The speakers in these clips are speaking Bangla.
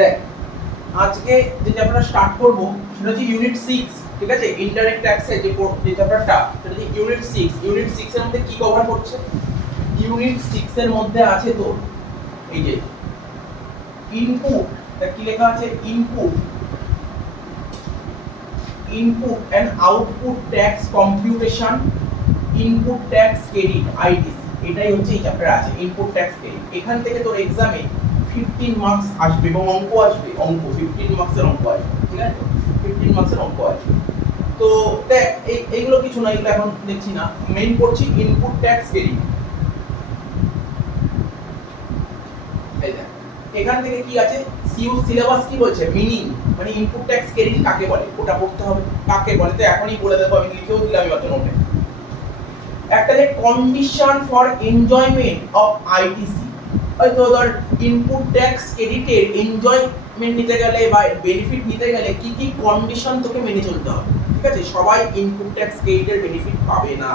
দেখ আজকে যে চ্যাপ্টারটা স্টার্ট করব সেটা হচ্ছে ইউনিট 6, ঠিক আছে? ইনডাইরেক্ট ট্যাক্সের যে চ্যাপ্টারটা সেটা হচ্ছে ইউনিট 6। ইউনিট 6 এর মধ্যে কি কভার করছে? ইউনিট 6 এর মধ্যে আছে তো এই যে ইনপুট, কি লেখা আছে? Input and output tax computation, input tax credit ITC, এটাই হচ্ছে এই চ্যাপ্টারে আছে ইনপুট ট্যাক্স ক্রেডিট। এখান থেকে তোর এক্সামে 15 মার্কস আসবে এবং অঙ্ক আসবে, অঙ্ক 15 মার্কসের অঙ্ক আসবে, ঠিক আছে? 15 মার্কসের অঙ্ক আসবে। তো দেখ এইগুলো কিছু না, এগুলো এখন দেখছি না, মেইন করছি ইনপুট ট্যাক্স ক্রেডিট। এই দেখ এখান থেকে কি আছে, সিইউ সিলেবাস কি বলছে, মিনিং মানে ইনপুট ট্যাক্স ক্রেডিট কাকে বলে ওটা পড়তে হবে। কাকে বলে তো এখনই বলে দেবো, আমি লিখেও দিলাম এবার নোটে। একটা যে condition for enjoyment of ITC, হয়তো ধর ইনপুট ট্যাক্স ক্রেডিটের এনজয়মেন্ট নিতে গেলে বা বেনিফিট নিতে গেলে কি কি কন্ডিশন তোকে মেনে চলতে হবে, ঠিক আছে? সবাই ইনপুট ট্যাক্স ক্রেডিটের বেনিফিট পাবে না,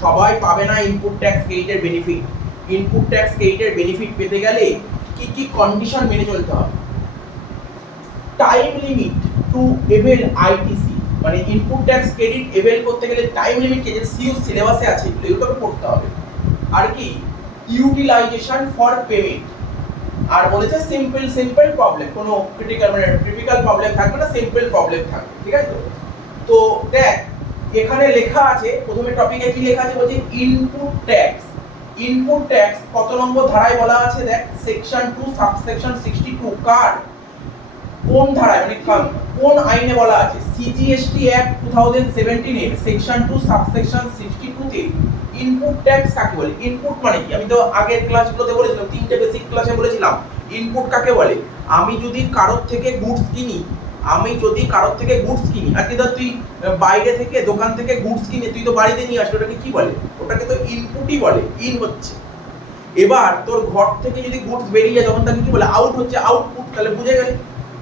সবাই পাবে না ইনপুট ট্যাক্স ক্রেডিটের বেনিফিট। ইনপুট ট্যাক্স ক্রেডিটের বেনিফিট পেতে গেলে কি কি কন্ডিশন মেনে চলতে হবে? Time limit to avail ITC, মানে ইনপুট ট্যাক্স ক্রেডিট এভেল করতে গেলে টাইম লিমিট কে যে সিইউ সিলেবাসে আছে এগুলোকে পড়তে হবে। আর কি ইউটিলাইজেশন ফর পেমেন্ট, আর বলেছে সিম্পল প্রবলেম, কোনো ক্রিটিক্যাল মানে টিপিক্যাল প্রবলেম থাকবে না, সিম্পল প্রবলেম থাকবে, ঠিক আছে? তো দেখ এখানে লেখা আছে প্রথমে টপিকে কি লেখা আছে বলছে ইনপুট ট্যাক্স। ইনপুট ট্যাক্স কত নম্বর ধারায় বলা আছে দেখ, সেকশন 2 সাবসেকশন 62, কার কোন ধারায় মানে কোন আইনে বলা আছে? সিজিএসটি অ্যাক্ট 2017 এর সেকশন 2 সাবসেকশন 62 তে ইনপুট ট্যাক্স কাকে বলে? ইনপুট মানে কি? আমি তো আগের ক্লাসগুলোতে বলেছিলাম, তিনটে বেসিক ক্লাসে বলেছিলাম ইনপুট কাকে বলে। আমি যদি কারোর থেকে গুডস কিনি, আজকে ধর তুই বাইরে থেকে দোকান থেকে গুডস কিনে তুই তো বাড়িতে নিয়ে আসবি, ওটাকে কি বলে? ওটাকে তো ইনপুটই বলে, ইন হচ্ছে। এবার তোর ঘর থেকে যদি গুডস বেরিয়ে যায় তখন তাকে কি বলে? আউট হচ্ছে, আউটপুট। তাহলে বুঝে গেলি,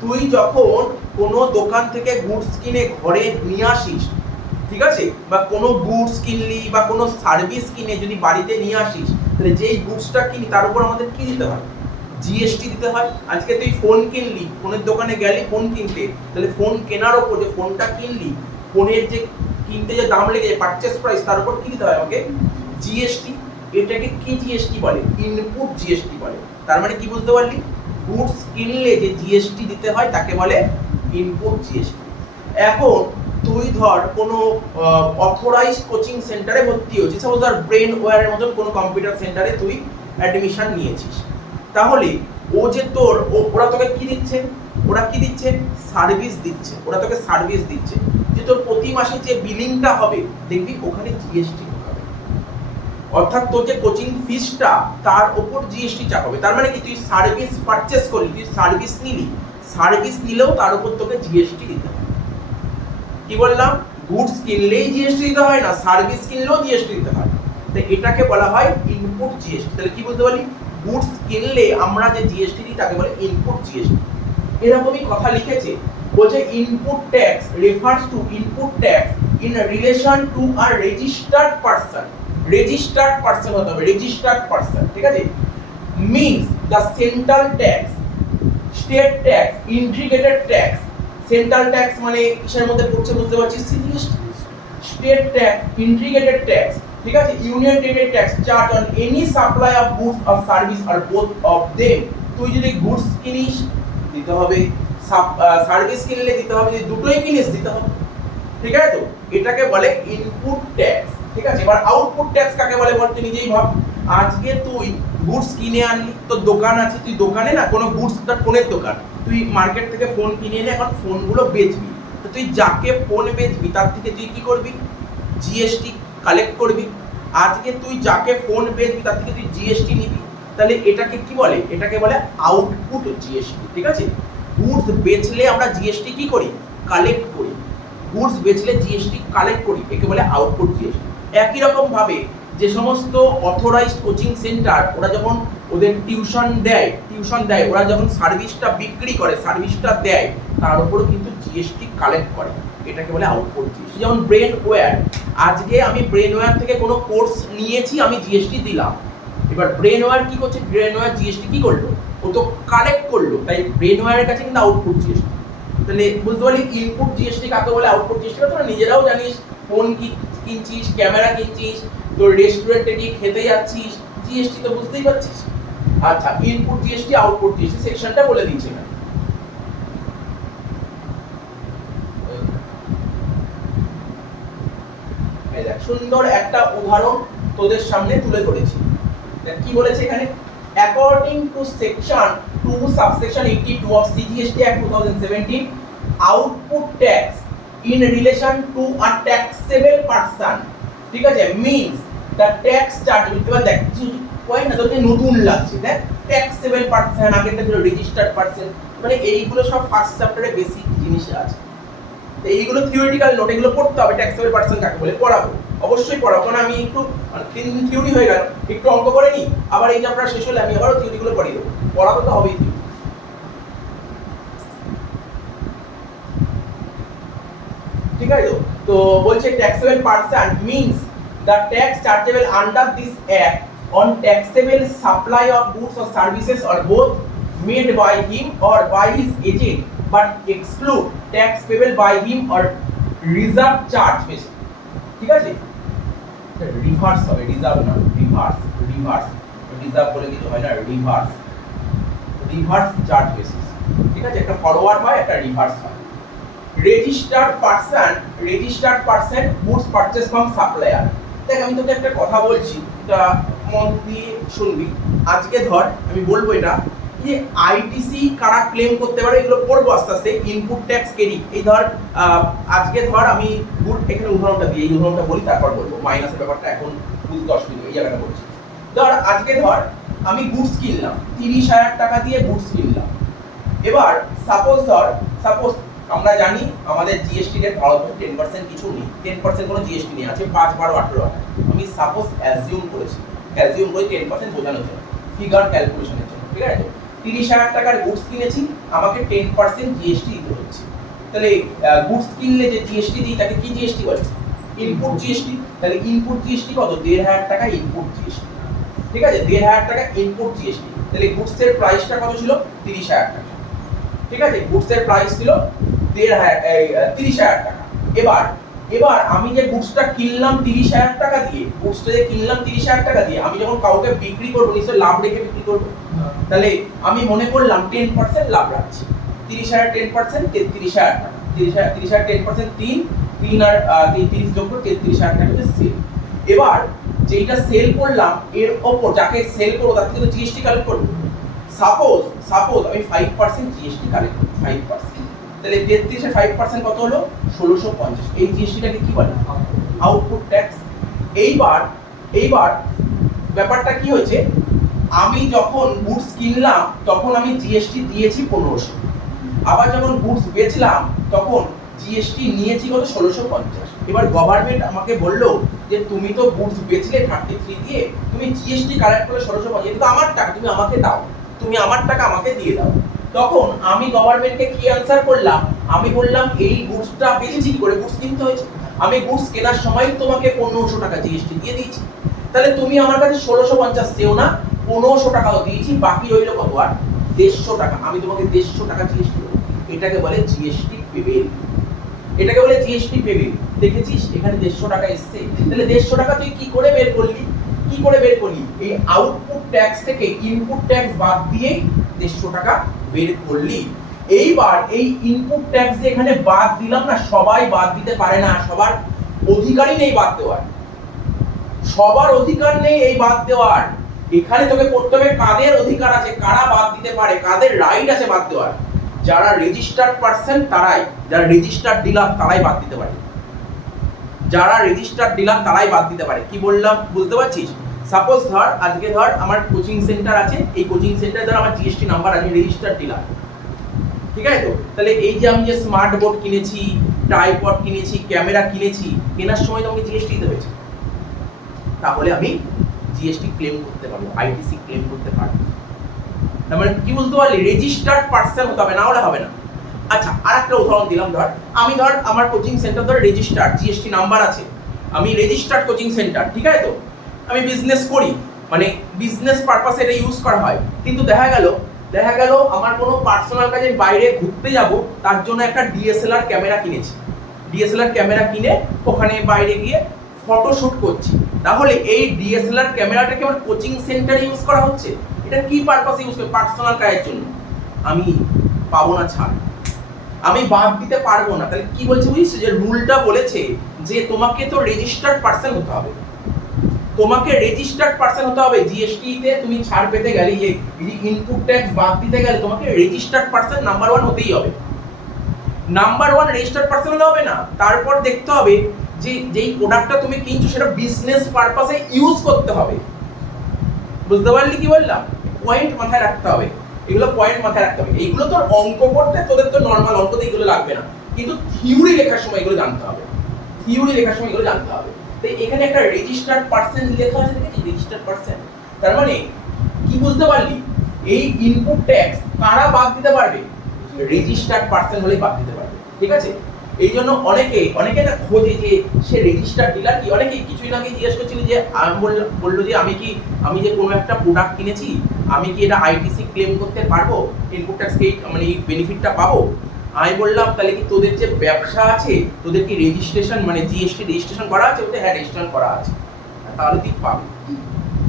তুই যখন কোনো দোকান থেকে গুডস কিনে ঘরে নিয়ে আসিস, ঠিক আছে, বা কোনো গুডস কিনলি বা কোনো সার্ভিস কিনে যদি বাড়িতে নিয়ে আসিস, তাহলে যেই গুডসটা কিনি তার উপর আমাদের কি দিতে হয়? জিএসটি দিতে হয়। আজকে তুই ফোন কিনলি, ফোনের দোকানে গেলি ফোন কিনতে, তাহলে ফোন কেনার উপর যে ফোনটা কিনলি, ফোনের যে কিনতে যে দাম লেগে যায় পারচেজ প্রাইস, তার উপর কি দিতে হয় আমাকে? জিএসটি। এটাকে কি জিএসটি বলে? ইনপুট জিএসটি বলে। তার মানে কি বুঝতে পারলি? গুডস কিনলে যে জিএসটি দিতে হয় তাকে বলে ইনপুট জিএসটি। এখন তুই ধর কোনো অথরাইজড কোচিং সেন্টারে ভর্তি হয়েছিস, সাপোজ ধর ব্রেন ওয়্যারের মতন কোনো কম্পিউটার সেন্টারে তুই অ্যাডমিশন নিয়েছিস, তাহলে ও যে তোর ওরা তোকে কি দিচ্ছে? ওরা কি দিচ্ছে? সার্ভিস দিচ্ছে। ওরা তোকে সার্ভিস দিচ্ছে যে তোর প্রতি মাসে যে বিলিংটা হবে দেখবি ওখানে জিএসটি ঢোকাবে, অর্থাৎ তোর যে কোচিং ফিসটা তার উপর জিএসটি চাপাবে। তার মানে কি, তুই সার্ভিস পারচেজ করলি, তুই সার্ভিস নিলি, সার্ভিস নিলেও তার উপর তোকে জিএসটি দিতে হবে। কি বললাম? গুডস কিনলেই জিএসটি দিতে হয় না, সার্ভিস কিনলেও জিএসটি দিতে হয়। তো এটাকে বলা হয় ইনপুট জিএসটি। তাহলে কি বুঝতে পারলি? গুডস কিনলে আমরা যে জিএসটি দিই তাকে বলে ইনপুট জিএসটি। এরকমই কথা লিখেছে, বলছে input tax refers to input tax in relation to a registered person. Registered person হতে হবে, রেজিস্টার্ড পারসন, ঠিক আছে? Means the central tax, state tax, integrated tax. Central tax মানে কিসের মধ্যে পড়ছে বুঝতে পারছিস? CGST. State tax, integrated tax, ঠিক আছে, union territory tax charge on any supply of goods or service আর বোথ অফ দেম। তুই যদি গুডস কিনিস দিতে হবে, সার্ভিস কিনলে দিতে হবে, যদি দুটোই কিনিস দিতে হবে, ঠিক আছে? তো এটাকে বলে ইনপুট ট্যাক্স, ঠিক আছে? এবার আউটপুট ট্যাক্স কাকে বলে বল, তুই নিজেই ভাব। আজকে তুই গুডস কিনে আনলি, তোর দোকান আছে, তুই দোকানে না কোনো গুডস, তার ফোনের দোকান, তুই মার্কেট থেকে ফোন কিনে এনে এখন ফোনগুলো বেচবি, তো তুই যাকে ফোন বেচবি তার থেকে তুই কি করবি? জিএসটি কালেক্ট করবি। আজকে তুই যাকে ফোন বেচবি তার থেকে তুই জিএসটি নিবি, তাহলে এটাকে কি বলে? এটাকে বলে আউটপুট জিএসটি, ঠিক আছে? গুডস বেচলে আমরা জিএসটি কি করি? কালেক্ট করি। গুডস বেচলে জিএসটি কালেক্ট করি, একে বলে আউটপুট জিএসটি। একই রকম ভাবে যে সমস্ত অথরাইজড কোচিং সেন্টার ওরা যখন ওদের টিউশন দেয়, ওরা যখন সার্ভিসটা বিক্রি করে, সার্ভিসটা দেয়, তার উপর কিন্তু জিএসটি কালেক্ট করে, এটাকে বলে আউটপুট জিএসটি। যেমন ব্রেন ওয়্যার, আজকে আমি ব্রেন ওয়্যার থেকে কোনো কোর্স নিয়েছি, আমি জিএসটি দিলাম, এবার ব্রেন ওয়্যার কি করছে, ব্রেন ওয়্যার জিএসটি কি করলো, ও তো কালেক্ট করলো, তাই ব্রেন ওয়্যারের কাছে কিন্তু আউটপুট জিএসটি। তাহলে বুঝতে পারলি ইনপুট জিএসটি কাকে বলে, আউটপুট জিএসটি। তোরা নিজেরাও জানিস, ফোন কিনছিস, ক্যামেরা কিনছিস, তোর রেস্টুরেন্টে গিয়ে খেতে যাচ্ছিস, জিএসটি তো বুঝতেই পারছিস। আচ্ছা, ইনপুট জিএসটি আউটপুট জিএসটি সেকশনটা বলে দিচ্ছি না। সুন্দর একটা উদাহরণ তোদের সামনে তুলে ধরেছি। কি বলেছে এখানে, according to section 2 subsection 82 of CGST Act 2017, output tax in relation to a taxable person, ঠিক আছে, means the tax charge, এবার দেখ কয় না তোকে নতুন লাগছে, দেখ taxable person, আগেরটা ছিল registered person, মানে এইগুলো সব ফার্স্ট চ্যাপ্টারে বেসিক জিনিস আছে। তো এইগুলো থিওরিটিক্যাল নোট, এগুলো পড়তে হবে। ট্যাক্সেবল পারসন কাকে বলে পড়াবো, অবশ্যই পড়াবো, কারণ আমি একটু 3 দিন থিওরি হয়ে গেল, একটু অঙ্ক করে নিই, আবার এই চ্যাপ্টার শেষ হলে আমি আবারও থিওরিগুলো পড়িয়ে দেবো, পড়াবো তো হবেই। ঠিক আছে, তো বলছে taxable person means the tax chargeable under this act on taxable supply of goods or services or both made by him or by his agent but exclude tax payable by him or reserve charge basis, ঠিক আছে, রিভার্স হবে, রিজার্ভ না, রিভার্স, রিজার্ভ বলে কিছু হয় না, রিভার্স চার্জ বেসিস, ঠিক আছে, একটা ফরওয়ার্ড হয়, একটা রিভার্স হয়। Registered person goods purchase from supplier. দেখ আমি তোকে একটা কথা বলছি, এটা মন দিয়ে শুনবি। আজকে ধর আমি বলবো এটা যে আইটিসি কারা ক্লেম করতে পারে, এগুলো পড়বো আস্তে আস্তে। ইনপুট ট্যাক্স কেরি, এই ধর আজকে ধর আমি গুড, এখানে উদাহরণটা দিই, এই উদাহরণটা বলি তারপর বলবো। মাইনাসের ব্যাপারটা এখন বুঝতে অসুবিধা, এই জায়গাটা বলছি। ধর আজকে ধর আমি গুডস কিনলাম, 30,000 টাকা দিয়ে গুডস কিনলাম। এবার সাপোজ আমরা জানি আমাদের জিএসটি রেট ভারতবর্ষে 10% কিছু নেই, 10% কোনো জিএসটি নেই, আছে 5, 12, 18 টাকা। আমি সাপোজ অ্যাজিউম করে 10% বোঝানোর জন্য, ফিগার ক্যালকুলেশনের জন্য, ঠিক আছে। 30,000 টাকার গুডস কিনেছি, আমাকে 10% জিএসটি দিতে হচ্ছে। তাহলে গুডস কিনলে যে জিএসটি দিই তাকে কি জিএসটি বলে, ইনপুট জিএসটি। তাহলে ইনপুট জিএসটি কত, 1,500 টাকা ইনপুট জিএসটি, ঠিক আছে, 1,500 টাকা ইনপুট জিএসটি। তাহলে গুডসের প্রাইসটা কত ছিল, 30,000 টাকা, ঠিক আছে, গুডসের প্রাইস ছিল 30,000 টাকা। এবার আমি যে গুডসটা কিনলাম 30,000 টাকা দিয়ে, আমি যখন কাউকে বিক্রি করবো নিশ্চয়ই লাভ রেখে বিক্রি করবো। তাহলে আমি মনে করলাম 10% লাভ রাখছি, 30,000 10% 33,000 টাকা, 30,000 10% 3 আর 30 যোগ করে 33,000 টাকা হচ্ছে সেল। এবার যেটা সেল করলাম এর ওপর যাকে সেল করবো তার থেকে তো জিএসটি কালেক্ট করবো। সাপোজ আমি 5% জিএসটি কালেক্ট করি, 5%, তাহলে 33 এর 5% কত হলো, 1,650। এই জিএসটিটাকে কি বলে, আউটপুট ট্যাক্স। এইবার ব্যাপারটা কি হয়েছে, আমি যখন গুডস কিনলাম তখন আমি জিএসটি দিয়েছি 1,500, আবার যখন গুডস বেচলাম তখন জিএসটি নিয়েছি কত, 1,650। এবার গভর্নমেন্ট আমাকে বললো যে তুমি তো গুডস বেচলে 33 দিয়ে, তুমি জিএসটি কালেক্ট করলে 1,650, এটা তো আমার টাকা, তুমি আমাকে দাও, তুমি আমার টাকা আমাকে দিয়ে দাও। তখন আমি গভর্নমেন্টকে কি অ্যানসার করলাম, আমি বললাম এই গুডসটা বেচেছি কি করে, গুডস কিনতে হয়েছে, আমি গুডস কেনার সময় তোমাকে 1,500 টাকা জিএসটি দিয়ে দিয়েছি। তাহলে তুমি আমার কাছে 1,650 চেও না, 1,500 টাকাও দিয়েছি, বাকি রইল কত, আর 150 টাকা। আমি তোমাকে 150 টাকা জিএসটি দেবো। এটাকে বলে জিএসটি পেবেল, দেখেছিস এখানে 150 টাকা এসছে। তাহলে 150 টাকা তুই কি করে বের করলি, এই আউটপুট ট্যাক্স থেকে ইনপুট ট্যাক্স বাদ দিয়ে 150 টাকা বের করলি। এইবার এই ইনপুট ট্যাক্স যে এখানে বাদ দিলাম না, সবাই বাদ দিতে পারে না, সবার অধিকারই নেই বাদ দেওয়ার, সবার অধিকার নেই এই বাদ দেওয়ার। এখানে তোকে পড়তে হবে কাদের অধিকার আছে, কারা বাদ দিতে পারে, কাদের রাইট আছে বাদ দেওয়ার। যারা রেজিস্টার্ড পারসন তারাই, যারা রেজিস্টার্ড ডিলার তারাই বাদ দিতে পারে, কি বললাম বুঝতে পারছিস। সাপোজ ধর আজকে ধর আমার কোচিং সেন্টার আছে, এই কোচিং সেন্টারে ধর আমার জিএসটি নাম্বার আছে, রেজিস্টার্ড ডিলার, ঠিক আছে। তো তাহলে এই যে আমি যে স্মার্ট বোর্ড কিনেছি, ট্রাইপড কিনেছি, ক্যামেরা কিনেছি, কেনার সময় তো আমাকে জিএসটি দিতে হয়েছে, তাহলে আমি জিএসটি ক্লেম করতে পারবো, আইটিসি ক্লেম করতে পারবো। তার মানে কি বুঝতে পারলি, রেজিস্টার্ড পারসন হতে হবে, না হলে হবে না। আচ্ছা, আরেকটা উদাহরণ দিলাম, আমি আমার coaching centre registered, GST number আছে, আমি রেজিস্টার্ড কোচিং সেন্টার, ঠিক আছে। তো আমি বিজনেস করি, মানে বিজনেস পারপাসে এটা ইউজ করা হয়। কিন্তু দেখা গেল আমার কোনো পার্সোনাল কাজে বাইরে ঘুরতে যাব, তার জন্য একটা ডিএসএলআর ক্যামেরা কিনেছি, ডিএসএলআর ক্যামেরা কিনে ওখানে বাইরে গিয়ে ফটোশুট করছি। তাহলে এই ডিএসএলআর ক্যামেরাটাকে আমার কোচিং সেন্টারে ইউজ করা হচ্ছে, এটা কি পারপাসে ইউজ করে? পার্সোনাল কাজের জন্য। আমি পাবো না ছাড়, আমি বাদ দিতে পারবো না। তাহলে কি বলছে বুঝছিস? যে রুলটা বলেছে যে তোমাকে তো রেজিস্টার্ড পার্সন হতে হবে, তোমাকে রেজিস্টার্ড পার্সন হতে হবে। জিএসটি তে তুমি ছাড় পেতে গেলে, এই ইনপুট ট্যাক্স বাদ দিতে গেলে তোমাকে রেজিস্টার্ড পার্সন নাম্বার 1 হতেই হবে। নাম্বার 1 রেজিস্টার্ড পার্সন হলে হবে না, তারপর দেখতে হবে যে যেই প্রোডাক্টটা তুমি কিনছো সেটা বিজনেস পারপাসে ইউজ করতে হবে। বুঝতে পারলি কি বললাম? পয়েন্ট মাথায় রাখতে হবে, এগুলো পয়েন্ট মাথায় রাখতে হবে। এইগুলো তোর অঙ্ক করতে তোদের তো নর্মাল অঙ্কতে এগুলো লাগবে না, কিন্তু থিওরি লেখার সময় এগুলো জানতে হবে, থিওরি লেখার সময় এগুলো জানতে হবে। তো এখানে একটা রেজিস্টার্ড পার্সন লেখা আছে, দেখেছিস? রেজিস্টার্ড পার্সন, তার মানে কি বুঝতে পারলি? এই ইনপুট ট্যাক্স কারা বাদ দিতে পারবে? রেজিস্টার্ড পার্সন হলেই বাদ দিতে পারবে, ঠিক আছে? এই জন্য অনেকে না খোঁজে যে সে রেজিস্টার্ড ডিলার কি। অনেকে কিছুই না জিজ্ঞেস করছিল যে আমি বললো যে আমি যে কোনো একটা প্রোডাক্ট কিনেছি, আমি কি এটা আইটিসি ক্লেম করতে পারবো? ইনপুট ট্যাক্স মানে এই বেনিফিটটা পাবো? আমি বললাম তাহলে কি তোদের যে ব্যবসা আছে, তোদের কি রেজিস্ট্রেশন মানে জিএসটি রেজিস্ট্রেশন করা আছে? বলতে হ্যাঁ রেজিস্ট্রেশন করা আছে। তাহলে তুই পাবি,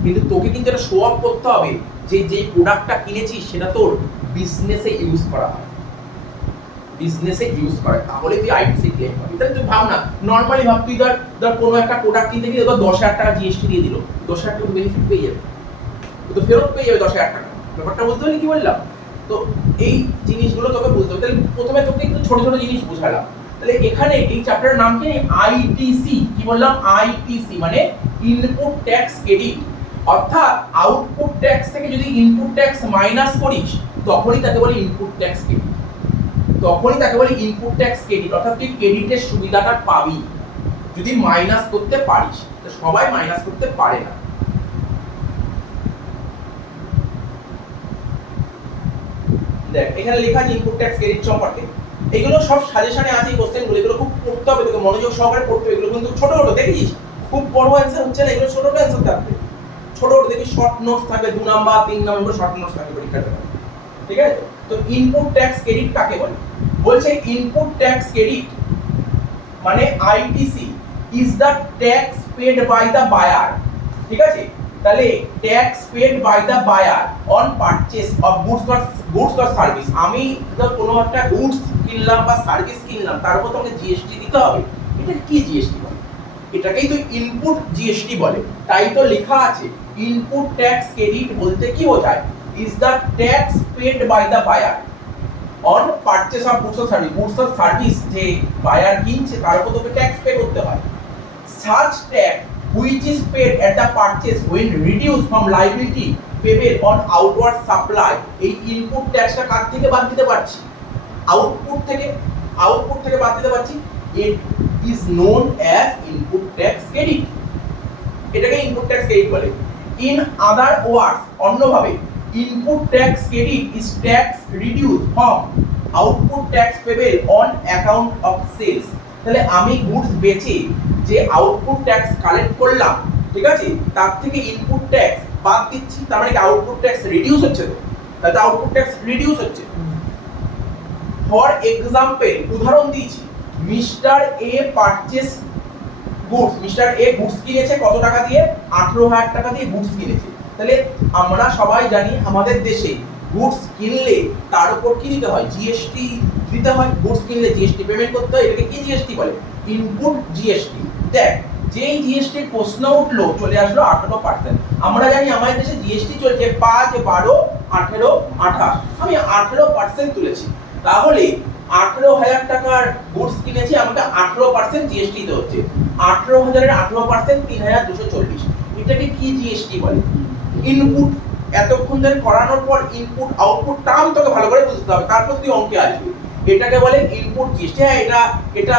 কিন্তু তোকে কিন্তু এটা শো অফ করতে হবে যে যেই প্রোডাক্টটা কিনেছিস সেটা তোর বিজনেসে ইউজ করা হয়, বিজনেসে ইউজ করে, তাহলে তুই আইটিসি ক্লেম পাবি। তাহলে তুই ভাব না, নরমালি ভাব তুই ধর কোনো একটা প্রোডাক্ট কিনতে গিয়ে 10,000 টাকা জিএসটি দিয়ে দিল, 10,000 টাকা বেনিফিট পেয়ে যাবে, তো ফেরত পেয়ে যাবে 10,000 টাকা। ব্যাপারটা বুঝতে পারলি কি বললাম? তো এই জিনিসগুলো তোকে বুঝতে হবে। তাহলে প্রথমে তোকে একটু ছোট ছোট জিনিস বোঝালাম। তাহলে এখানে এই চ্যাপ্টারের নাম কি? আইটিসি। কি বললাম? আইটিসি মানে ইনপুট ট্যাক্স ক্রেডিট। অর্থাৎ আউটপুট ট্যাক্স থেকে যদি ইনপুট ট্যাক্স মাইনাস করিস তখনই তাকে বলে ইনপুট ট্যাক্স ক্রেডিট, তখনই তাকে বলে ইনপুট ট্যাক্স ক্রেডিট। অর্থাৎ তুই ক্রেডিটের সুবিধাটা পাবি যদি মাইনাস করতে পারিস। তো সবাই মাইনাস করতে পারে না। দেখ এখানে লেখা আছে ইনপুট ট্যাক্স ক্রেডিট সম্পর্কে, এগুলো সব সাজেশনে আছে। কোশ্চেনগুলো এগুলো খুব পড়তে হবে, তোকে মনোযোগ সহকারে পড়তে হবে। এগুলো কিন্তু ছোট ছোট, দেখেছিস? খুব বড় অ্যানসার হচ্ছে না, এগুলো ছোট ছোট অ্যানসার থাকবে। ছোট ছোট দেখবি শর্ট নোটস থাকবে, 2 নাম্বার 3 নাম্বার শর্ট নোটস থাকবে পরীক্ষাতে, ঠিক আছে? তো ইনপুট ট্যাক্স ক্রেডিট কাকে বলে? বলছে ইনপুট ট্যাক্স ক্রেডিট মানে ITC is the tax paid by the buyer, ঠিক আছে? তাহলে tax paid by the buyer on purchase of goods or service. আমি ধর কোনো একটা গুডস কিনলাম বা সার্ভিস কিনলাম, তার উপর তোমাকে জিএসটি দিতে হবে। এটা কি জিএসটি বলে? এটাকেই তো ইনপুট জিএসটি বলে। তাই তো লেখা আছে ইনপুট ট্যাক্স ক্রেডিট বলতে কি বোঝায়? is the tax paid by the buyer on purchase of goods or service। goods or service যে বায়ার কিনছে তার উপর তোকে ট্যাক্স পে করতে হয়। such tax which is paid at the purchase when reduced from liability payable on outward supply। এই ইনপুট ট্যাক্সটা কার থেকে বাদ দিতে পারছি? আউটপুট থেকে বাদ দিতে পারছি। it is known as input tax credit। এটাকে ইনপুট ট্যাক্স ক্রেডিট বলে। in other words, অন্যভাবে input tax credit is tax reduced from output tax payable on account of sales। তাহলে আমি গুডস বেচে যে আউটপুট ট্যাক্স কালেক্ট করলাম, ঠিক আছে, তার থেকে ইনপুট ট্যাক্স বাদ দিচ্ছি। তার মানে কি আউটপুট ট্যাক্স রিডিউস হচ্ছে? তো তাহলে আউটপুট ট্যাক্স রিডিউস হচ্ছে। ফর এক্সাম্পল, উদাহরণ দিয়েছি, মিস্টার এ পারচেজ গুডস। মিস্টার এ গুডস কিনেছে কত টাকা দিয়ে? 18,000 টাকা দিয়ে গুডস কিনেছে। তাহলে আমরা সবাই জানি আমাদের দেশে গুডস কিনলে তার উপর কি দিতে হয়? জিএসটি দিতে হয়। গুডস কিনলে জিএসটি পেমেন্ট করতে হয়। এটাকে কি জিএসটি বলে? Input GST. দেখ যেই জিএসটির প্রশ্ন উঠলো চলে আসলো 18%। আমরা জানি আমাদের দেশে জিএসটি চলছে 5, 12, 18, 28। আমি 18% তুলেছি। তাহলে 18,000 টাকার গুডস কিনেছি, আমাকে 18% জিএসটি দিতে হচ্ছে। 18,000 এর 18% 3,240। এটাকে কি জিএসটি বলে? ইনপুট। এতক্ষণ ধরে করানোর পর ইনপুট আউটপুট টার্ম তোকে ভালো করে বুঝতে হবে, তারপর তুই অঙ্কে আসবে। এটাকে বলে ইনপুট জিএসটি। হ্যাঁ, এটা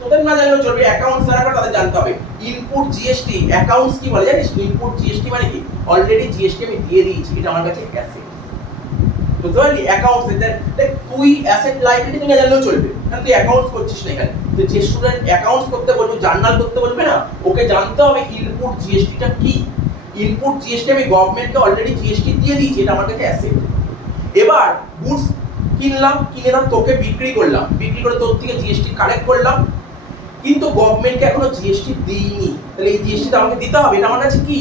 তোদের না জানলেও চলবে, অ্যাকাউন্টস যারা করে তাদের জানতে হবে। ইনপুট জিএসটি অ্যাকাউন্টস কি বলে জানিস? ইনপুট জিএসটি মানে কি? অলরেডি জিএসটি আমি দিয়ে দিয়েছি, এটা আমার কাছে অ্যাসেট। বুঝতে পারলি? অ্যাকাউন্টস তুই অ্যাসেট লাইবিলিটি তুমি জানলেও চলবে, কারণ তুই অ্যাকাউন্টস করছিস না এখানে। তো যে স্টুডেন্ট অ্যাকাউন্টস করতে বলবে, জার্নাল করতে বলবে না, ওকে জানতে হবে ইনপুট জিএসটিটা কি। ইনপুট জিএসটি আমি গভর্নমেন্টকে অলরেডি জিএসটি দিয়ে দিয়েছি, এটা আমার কাছে অ্যাসেট। এবার গুডস কিনলাম, কিনে দাম তোকে বিক্রি করলাম, বিক্রি করে তোর থেকে জিএসটি কালেক্ট করলাম, কিন্তু গভর্নমেন্টকে এখনো জিএসটি দিইনি, তাহলে এই জিএসটি আমাকে দিতে হবে, এটা আমার কাছে কি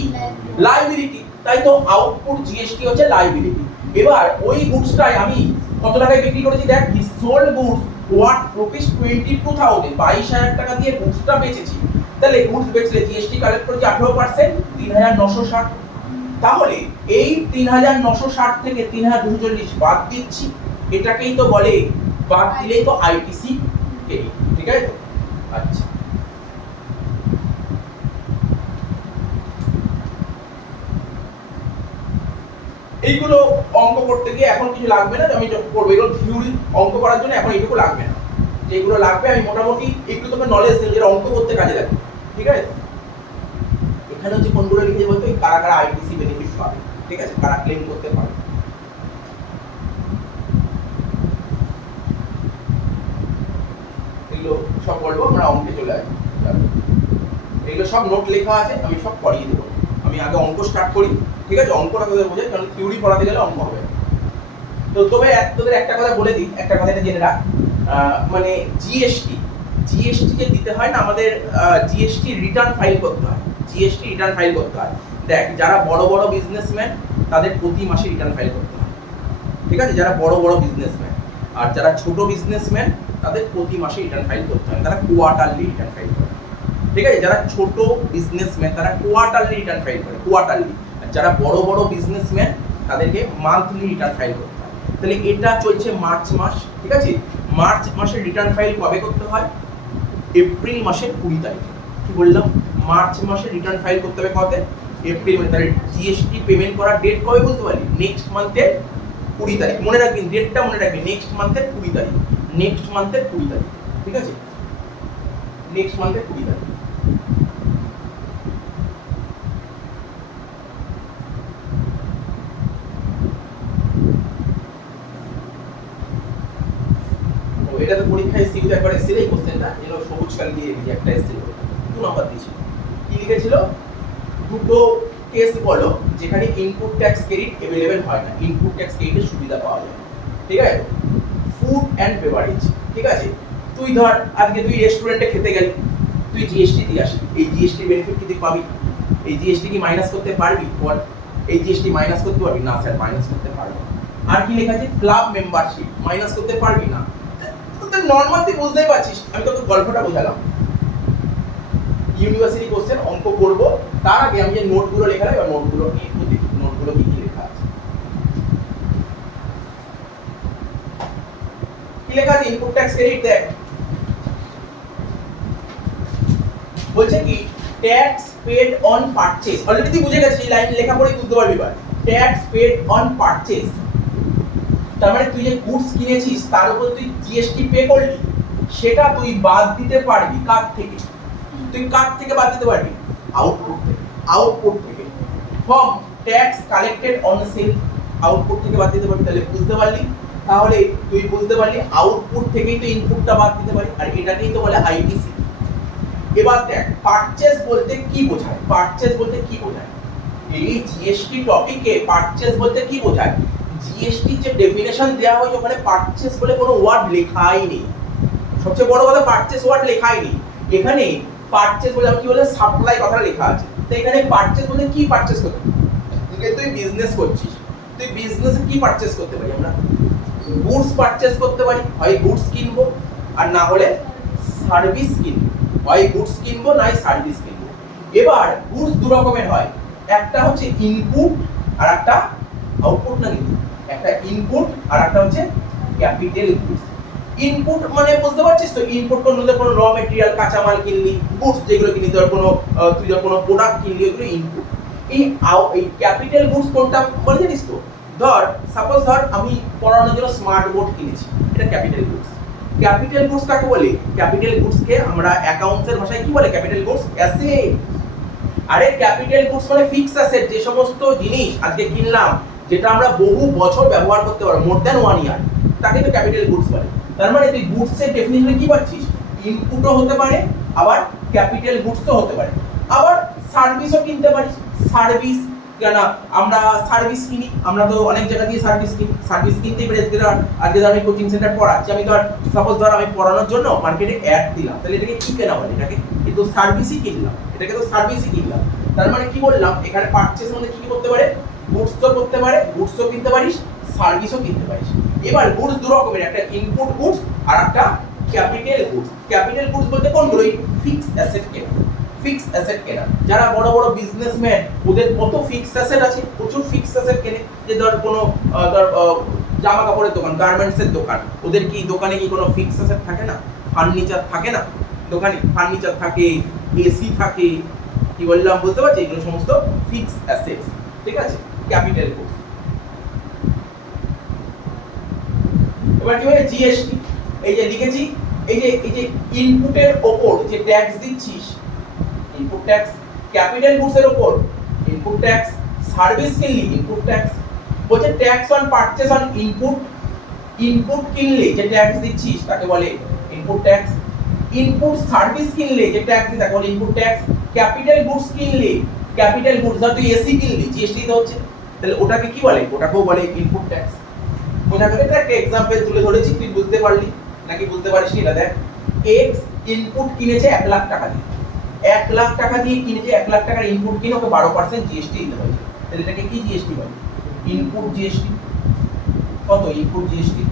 লাইবিলিটি, তাই তো আউটপুট জিএসটি হচ্ছে লাইবিলিটি। এবার ওই গুডসটাই আমি কত টাকায় বিক্রি করেছি দেখ, সোল্ড গুডস ওয়ার্থ রুপিস 22,000, 22,000 টাকা দিয়ে গুডসটা বেচেছি, তাহলে গুডস বেচলে জিএসটি কালেক্ট করেছি 18%, 3,960। তাহলে এই 3,960 থেকে 3,240 বাদ দিচ্ছি, এটাকেই তো বলে বাদ দিলেই তো আইটিসি ক্রেডিট, ঠিক আছে তো? আচ্ছা, এইগুলো অঙ্ক করতে গিয়ে এখন কিছু লাগবে না, আমি যখন করবো এগুলো থিওরি অঙ্ক করার জন্য এখন এইটুকু লাগবে না, যেগুলো লাগবে আমি মোটামুটি একটু তোকে নলেজ দিই যেটা অঙ্ক করতে কাজে লাগবে, ঠিক আছে? এখানে হচ্ছে কোনগুলো লিখে বলতো কারা কারা আইটিসি বেনিফিট পাবে, ঠিক আছে, কারা ক্লেম করতে পারে। এগুলো সব বলবো, আমরা অঙ্কে চলে আসবো। এগুলো সব নোট লেখা আছে, আমি সব পড়িয়ে দেবো। আমি আগে অঙ্ক স্টার্ট করি, ঠিক আছে? অঙ্কটা তোদের বোঝাই, কারণ থিওরি পড়াতে গেলে অঙ্ক হবে। তো তবে তোদের একটা কথা বলে দিই, একটা কথা এটা জেনে রাখ, মানে জিএসটি যে দিতে হয় না আমাদের, জিএসটি রিটার্ন ফাইল করতে হয়, জিএসটি রিটার্ন ফাইল করতে হয়। দেখ, যারা বড় বড় বিজনেসম্যান তাদের প্রতি মাসে রিটার্ন ফাইল করতে হয়, ঠিক আছে? যারা বড় বড় বিজনেসম্যান, আর যারা ছোট বিজনেসম্যান তাদের প্রতি মাসে রিটার্ন ফাইল করতে হয়, তারা কোয়ার্টারলি রিটার্ন ফাইল করে, ঠিক আছে? যারা ছোট বিজনেসম্যান তারা কোয়ার্টারলি রিটার্ন ফাইল করে, কোয়ার্টারলি। আর যারা বড় বড় বিজনেসম্যান তাদেরকে মান্থলি রিটার্ন ফাইল করতে হয়। তাহলে এটা চলছে মার্চ মাস, ঠিক আছে? মার্চ মাসের রিটার্ন ফাইল কবে করতে হয়? এপ্রিল মাসের 20 তারিখে। কি বললাম? মার্চ মাসে রিটার্ন ফাইল করতে হবে কবে? এপ্রিল মাসে। তাহলে জিএসটি পেমেন্ট করার ডেট কবে বলতে পারি? নেক্সট মান্থের 20 তারিখ। মনে রাখবেন, ডেটটা মনে রাখবেন, নেক্সট মান্থের 20 তারিখ, নেক্সট মান্থের 20 তারিখ, ঠিক আছে? নেক্সট মান্থের 20 তারিখ। এটা তো পরীক্ষায় সিভিল একবার এসেছিল এই কোশ্চেনটা, এর সবুজ কালি দিয়ে এই একটা এসেছিল, 2 নাম্বার দিয়েছিল। কি লিখেছিল? দুটো কেস বলো যেখানে ইনপুট ট্যাক্স ক্রেডিট अवेलेबल হয় না, ইনপুট ট্যাক্স ক্রেডিটের সুবিধা পাওয়া যায়, ঠিক আছে? ফুড এন্ড বেভারেজ, ঠিক আছে? তুই ধর আজকে তুই রেস্টুরেন্টে খেতে গেলি, তুই জিএসটি দিয়ে আসলি, এই জিএসটি বেনিফিট কি তুই পাবি? এই জিএসটি কি মাইনাস করতে পারবি? বল, এই জিএসটি মাইনাস করতে পারবি না? স্যার মাইনাস করতে পারবো। আর কি লেখা আছে? ক্লাব মেম্বারশিপ মাইনাস করতে পারবি না? নরমাল তুই বুঝতেই পারছিস, আমি তোকে গল্পটা বোঝালাম। ইউনিভার্সিটি কোশ্চেন অঙ্ক করব, তার আগে আমি যে নোটগুলো লেখা আছে নোটগুলো নিয়ে একটু দেখি, নোটগুলো কি কি লেখা আছে। কি লেখা আছে? Input tax credit. দেখ বলছে কি, tax paid on purchase, already তুই বুঝে গেছিস, লাইন লেখা পড়ে বুঝতে পারবি। এবার ট্যাক্স পেড অন পারচেজ, তার মানে তুই যে গুডস কিনেছিস তার উপর তুই জিএসটি পে করলি, সেটা তুই বাদ দিতে পারবি কার থেকে? তুই কার থেকে বাদ দিতে পারবি? আউটপুট থেকে, আউটপুট থেকে। From tax collected on sell, output থেকে বাদ দিতে পারবি। তাহলে বুঝতে পারলি, তাহলে তুই বুঝতে পারলি আউটপুট থেকেই তো ইনপুটটা বাদ দিতে পারি, আর এটাকেই তো বলে আইটিসি। এবার দেখ, পারচেজ বলতে কি বোঝায়? পারচেজ বলতে কি বোঝায়? এই জিএসটি টপিকে পারচেজ বলতে কি বোঝায়? জিএসটি যে ডেফিনেশন দেওয়া হয়েছে ওখানে পারচেজ বলে কোনো ওয়ার্ড লেখাই নেই। সবচেয়ে বড় কথা, পারচেজ ওয়ার্ড লেখাই নেই এখানে। পারচেজ বলে কি বলে? সাপ্লাই কথাটা লেখা আছে। তো এখানে পারচেজ বলে কি পারচেজ করতে? তুই বিজনেস করছিস, তুই বিজনেসে কি পারচেজ করতে পারি? আমরা গুডস পারচেজ করতে পারি, হয় গুডস কিনবো আর না হলে সার্ভিস কিনবো, হয় গুডস কিনবো না হয় সার্ভিস কিনবো। এবার গুডস দু রকমের হয়, একটা হচ্ছে ইনপুট আর একটা আউটপুট। না কিন্তু একটা ইনপুট আর একটা হচ্ছে ক্যাপিটাল গুডস। ইনপুট মানে বুঝতে পারছিস তো? ইনপুট কোন কোনো র মেটেরিয়াল, কাঁচামাল কিনলি, গুডস যেগুলো কিনলি, ধর কোনো তুই যখন কোনো প্রোডাক্ট কিনলি, ওগুলো ইনপুট। এই ক্যাপিটাল গুডস কোনটা বলে জানিস তো? ধর সাপোজ ধর আমি পড়ানোর জন্য স্মার্ট বোর্ড কিনেছি, এটা ক্যাপিটাল গুডস। ক্যাপিটাল গুডস কাকে বলে? ক্যাপিটাল গুডস কে আমরা অ্যাকাউন্টসের ভাষায় কি বলে? Capital goods asset. আরে ক্যাপিটাল গুডস মানে ফিক্সড অ্যাসেট, যে সমস্ত জিনিস আজকে কিনলাম যেটা আমরা বহু বছর ব্যবহার করতে পারবো, মোর দ্যান 1 ইয়ার, তাকে তো ক্যাপিটাল গুডস বলে। তার মানে তুই গুডস এর ডেফিনিশনে কি পাচ্ছিস? ইনপুটও হতে পারে, আবার ক্যাপিটাল গুডসও হতে পারে, আবার সার্ভিসও কিনতে পারিস, সার্ভিস কেন আমরা সার্ভিস কিনি, আমরা তো অনেক জায়গা দিয়ে সার্ভিস কিনতেই পারি। আজকে ধর আমি কোচিং সেন্টার পড়াচ্ছি, আমি ধর সাপোজ ধর আমি পড়ানোর জন্য মার্কেটে অ্যাড দিলাম, তাহলে এটাকে কি কেনা বলে? এটাকে কিন্তু সার্ভিসই কিনলাম, এটাকে তো সার্ভিসই কিনলাম। তার মানে কি বললাম, এখানে পারচেজ মানে কি করতে পারে? গুডস তো করতে পারে, গুডসও কিনতে পারিস, সার্ভিসও কিনতে পারিস। এবার গুডস দু রকমের, একটা ইনপুট গুডস আর একটা ক্যাপিটাল গুডস। ক্যাপিটাল গুডস বলতে কোনগুলো? ফিক্সড অ্যাসেট কেনা, ফিক্সড অ্যাসেট কেনা। যারা বড় বড় বিজনেসম্যান, ওদের কত ফিক্সড অ্যাসেট আছে, প্রচুর ফিক্সড অ্যাসেট কেনে। যে ধর কোনো জামা কাপড়ের দোকান, গার্মেন্টসের দোকান, ওদের কি দোকানে কি কোনো ফিক্সড অ্যাসেট থাকে না? ফার্নিচার থাকে না দোকানে? ফার্নিচার থাকে, এসি থাকে, কি বললাম বুঝতে পারছি? এগুলো সমস্ত ফিক্সড অ্যাসেটস, ঠিক আছে? Capital goods. এবার কি হয়? জিএসটি, এই যে লিখেছি, এই যে ইনপুটের ওপর যে ট্যাক্স দিচ্ছিস, ইনপুট ট্যাক্স, ক্যাপিটাল গুডস এর উপর ইনপুট ট্যাক্স, সার্ভিস কিনলে ইনপুট ট্যাক্স। বলছে tax on purchase on input, input কিনলে যে ট্যাক্স দিচ্ছিস তাকে বলে ইনপুট ট্যাক্স। ইনপুট সার্ভিস কিনলে যে ট্যাক্স দিই তাকে বলে ইনপুট ট্যাক্স। ক্যাপিটাল গুডস কিনলে, ক্যাপিটাল গুডস ধর তুই এসি কিনলি, জিএসটি তো হচ্ছে, তাহলে ওটাকে কি বলে? ওটাকেও বলে ইনপুট ট্যাক্স। বোঝা গেল? এটা একটা এক্সাম্পল তুলে ধরেছি, তুই বুঝতে পারলি নাকি বুঝতে পারিস না? দেখ, এক্স ইনপুট কিনেছে 1 লাখ টাকা দিয়ে, 1 লাখ টাকা দিয়ে কিনেছে, 1 লাখ টাকার ইনপুট কিনে ওকে 12% জিএসটি দিতে হয়েছে, তাহলে এটাকে কি জিএসটি বলে? Input GST. কত ইনপুট জিএসটি?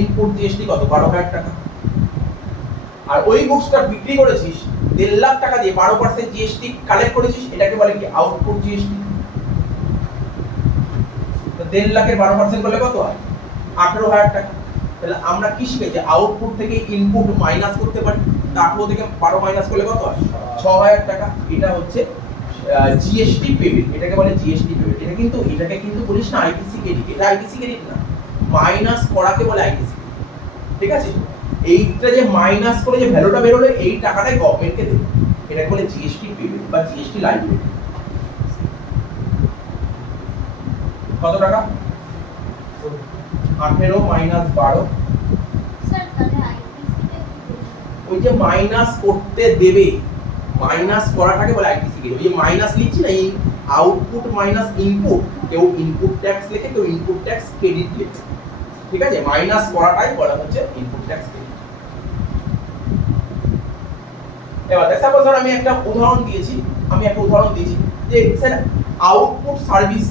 ইনপুট জিএসটি কত? 12,000 টাকা। আর ওই গুডসটা বিক্রি করেছিস 1.5 লাখ টাকা দিয়ে, 12% জিএসটি কালেক্ট করেছিস, এটাকে বলে কি? Output GST. তো 1.5 লাখের 12% করলে কত হয়? 18,000 টাকা। তাহলে আমরা কি শিখেছি? আউটপুট থেকে ইনপুট মাইনাস করতে পারি। 18 থেকে 12 মাইনাস করলে কত হয়? 6,000 টাকা। এটা হচ্ছে জিএসটি পেমেন্ট, এটাকে বলে জিএসটি পেমেন্ট। এটাকে কিন্তু বলিস না আইটিসি ক্রেডিট, এটা আইটিসি ক্রেডিট না, মাইনাস করাকে বলে আইটিসি, ঠিক আছে? এইটা যে মাইনাস করে যে ভ্যালুটা বের হলো, এই টাকাটাই গভর্নমেন্টকে দেবে, এটাকে বলে জিএসটি পেমেন্ট বা জিএসটি লাইবিলিটি। কত টাকা? 18 মাইনাস 12। স্যার তাহলে আইটিসি ওই যে মাইনাস করতে দেবে, মাইনাস করাটাকে বলে আইটিসি ক্রেডিট। ওই যে মাইনাস লিখছি না, এই আউটপুট মাইনাস ইনপুট, কেউ ইনপুট ট্যাক্স লেখে, কেউ ইনপুট ট্যাক্স ক্রেডিট লেখে, ঠিক আছে? মাইনাস করাটাই বলা হচ্ছে ইনপুট ট্যাক্স ক্রেডিট। এবার সাপোজ ধর আমি একটা উদাহরণ দিয়েছি, যে sir output service,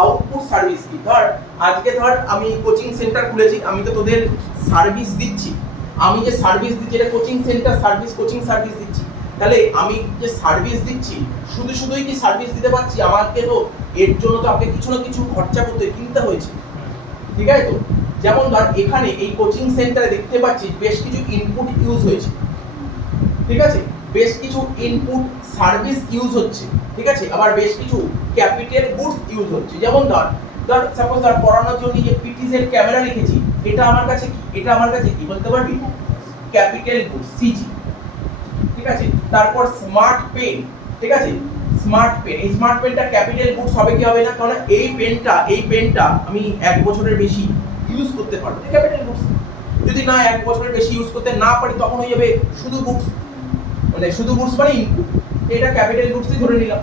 output service কি? ধর আজকে ধর আমি কোচিং সেন্টার খুলেছি, আমি তো তোদের সার্ভিস দিচ্ছি, আমি যে সার্ভিস দিচ্ছি এটা coaching centre service, coaching service দিচ্ছি। তাহলে আমি যে সার্ভিস দিচ্ছি, শুধুই কি সার্ভিস দিতে পারছি? আমাকে তো এর জন্য তো আমাকে কিছু না কিছু খরচা করতে কিনতে হয়েছে, ঠিক আছে? তো যেমন ধর এখানে এই কোচিং সেন্টারে দেখতে পাচ্ছিস বেশ কিছু ইনপুট ইউজ হয়েছে, ঠিক আছে? বেশ কিছু ইনপুট সার্ভিস ইউজ হচ্ছে, ঠিক আছে? আবার বেশ কিছু ক্যাপিটাল গুডস ইউজ হচ্ছে। যেমন ধর সাপোজ ধর পড়ানোর জন্য যে পিটিজেড ক্যামেরা রেখেছি, এটা আমার কাছে কি? এটা আমার কাছে কি বলতে পারবি? ক্যাপিটাল গুডস, সিজি, ঠিক আছে? তারপর স্মার্ট পেন, ঠিক আছে? স্মার্ট পেন, এই স্মার্ট পেনটা ক্যাপিটাল গুডস হবে কি হবে না? কারণ এই পেনটা আমি 1 বছরের বেশি ইউজ করতে পারবো, ক্যাপিটাল গুডস। যদি না 1 বছরের বেশি ইউজ করতে না পারি, তখন হয়ে যাবে শুধু গুডস, মানে শুধু গুডস মানে ইনপুট, এটা ক্যাপিটাল গুডসই ধরে নিলাম।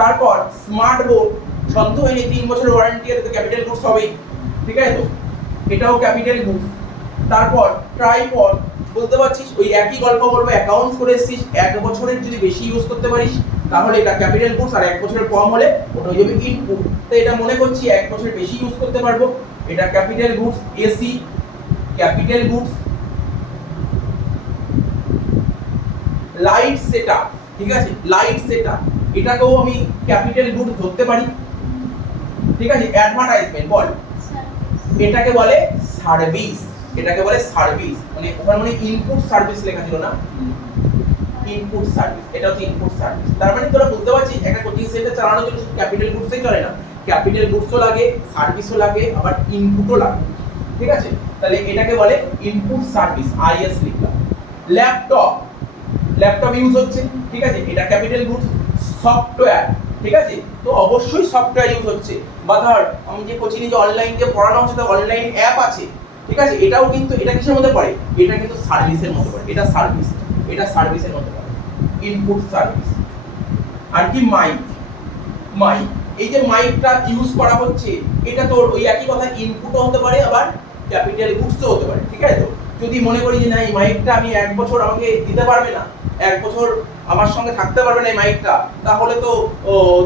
তারপর স্মার্ট বোর্ড, সন্দেহ হয়নি 3 বছরের ওয়ারেন্টি আছে, তো ক্যাপিটাল গুডস হবেই, ঠিক আছে? তো এটাও ক্যাপিটাল গুডস। তারপর ট্রাইপড, বুঝতে পারছিস? ওই একই গল্প বলবো, অ্যাকাউন্টস করে এসেছিস, 1 বছরের যদি বেশি ইউজ করতে পারিস তাহলে এটা ক্যাপিটাল গুডস, আর 1 বছরের কম হলে ওটা হয়ে যাবে ইনপুট। তো এটা মনে করছি 1 বছরের বেশি ইউজ করতে পারবো, এটা capital goods. AC capital goods. Light setup, ঠিক আছে? লাইট সেটআপ, এটাকেও আমি ক্যাপিটাল গুড ধরতে পারি, ঠিক আছে? অ্যাডভার্টাইজমেন্ট বল, এটাকে বলে সার্ভিস, এটাকে বলে সার্ভিস, মানে ওখানে মানে ইনপুট সার্ভিস লেখা ছিল না, ইনপুট সার্ভিস, এটা হচ্ছে ইনপুট সার্ভিস। তার মানে তোরা বুঝতে পারছিস একটা কোচিং সেন্টার চালানোর জন্য শুধু ক্যাপিটাল গুডসই চলে না, ক্যাপিটাল গুডসও লাগে, সার্ভিসও লাগে, আবার ইনপুটও লাগে, ঠিক আছে? তাহলে এটাকে বলে ইনপুট সার্ভিস, আইএস লিখলাম। ল্যাপটপ ইউজ হচ্ছে, ঠিক আছে? এটা ক্যাপিটাল গুডস। সফটওয়্যার, ঠিক আছে? তো অবশ্যই সফটওয়্যার ইউজ হচ্ছে। বা ধর আমি যে কোচিংয়ে যে অনলাইন যে পড়ানো হচ্ছে, তো অনলাইন অ্যাপ আছে, ঠিক আছে, এটাও কিন্তু এটা কিসের মধ্যে পড়ে, এটা কিন্তু সার্ভিসের মধ্যে পড়ে, এটা সার্ভিস, এটা সার্ভিসের মধ্যে পড়ে, ইনপুট সার্ভিস। আর কি মাইক, মাইক, এই যে মাইকটা ইউজ করা হচ্ছে এটা তো ওই একই কথা, ইনপুটও হতে পারে আবার ক্যাপিটাল গুডসও হতে পারে। ঠিক আছে, তো যদি মনে করি যে না এই মাইকটা আমি 1 বছর আমাকে দিতে পারবে না, 1 বছর আমার সঙ্গে থাকতে পারবে না এই মাইকটা, তাহলে তো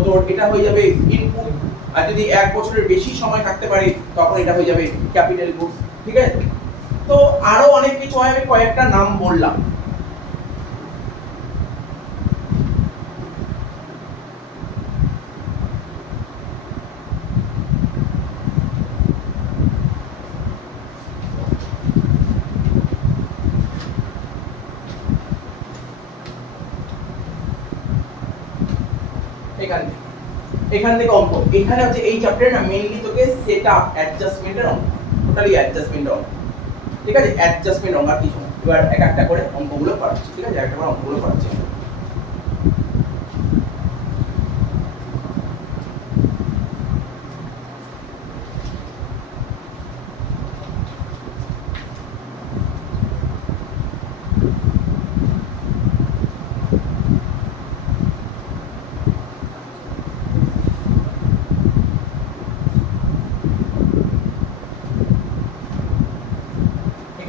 তোর এটা হয়ে যাবে ইনপুট। আর যদি 1 বছরের বেশি সময় থাকতে পারে তখন এটা হয়ে যাবে ক্যাপিটাল গুডস। ঠিক আছে, তো আরো অনেক কিছু হয়, আমি কয়েকটা নাম বললাম। এখান থেকে অঙ্ক, এখানে হচ্ছে এই চ্যাপ্টারে না মেইনলি তোকে সেটআপ অ্যাডজাস্টমেন্টের অঙ্ক, টোটালি অ্যাডজাস্টমেন্টের অঙ্ক। ঠিক আছে, অ্যাডজাস্টমেন্ট অঙ্ক আর কিছু না। এবার এক একটা করে অঙ্কগুলো করাচ্ছি। ঠিক আছে, একটা করে অঙ্কগুলো করাচ্ছি।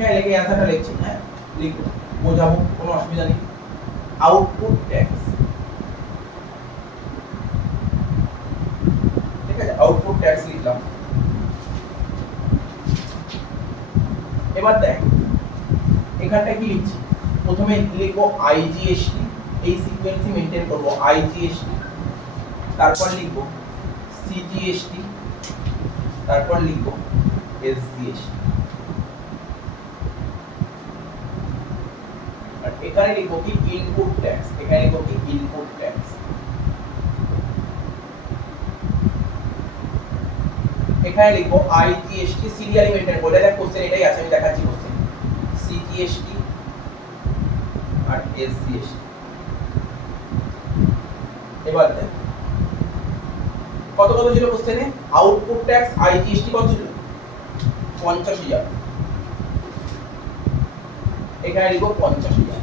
এখানে লিখে অ্যানসারটা লিখছি, হ্যাঁ লিখবো, বোঝাবো, কোনো অসুবিধা নেই। আউটপুট ট্যাক্স, ঠিক আছে, আউটপুট ট্যাক্স লিখলাম। এবার দেখ এখানটা কি লিখছি, প্রথমে লিখবো আইজিএসটি, এই সিকোয়েন্সই মেইনটেইন করব, আইজিএসটি, তারপর লিখবো সিজিএসটি, তারপর লিখবো এসজিএসটি। আর এখানে লিখবো কি ইনপুট ট্যাক্স, এখানে লিখবো কি ইনপুট ট্যাক্স। এখানে লিখবো আইজিএসটি, সিরিয়ালি মেইনটেইন করলে দেখ কোশ্চেন এটাই আছে, আমি দেখাচ্ছি কোশ্চেন, সিজিএসটি আর এসজিএসটি। এবার দেখ কত কত ছিল কোশ্চেনে, আউটপুট ট্যাক্স আইজিএসটি কত ছিল, 50,000। এখানে লিখবো 50,000।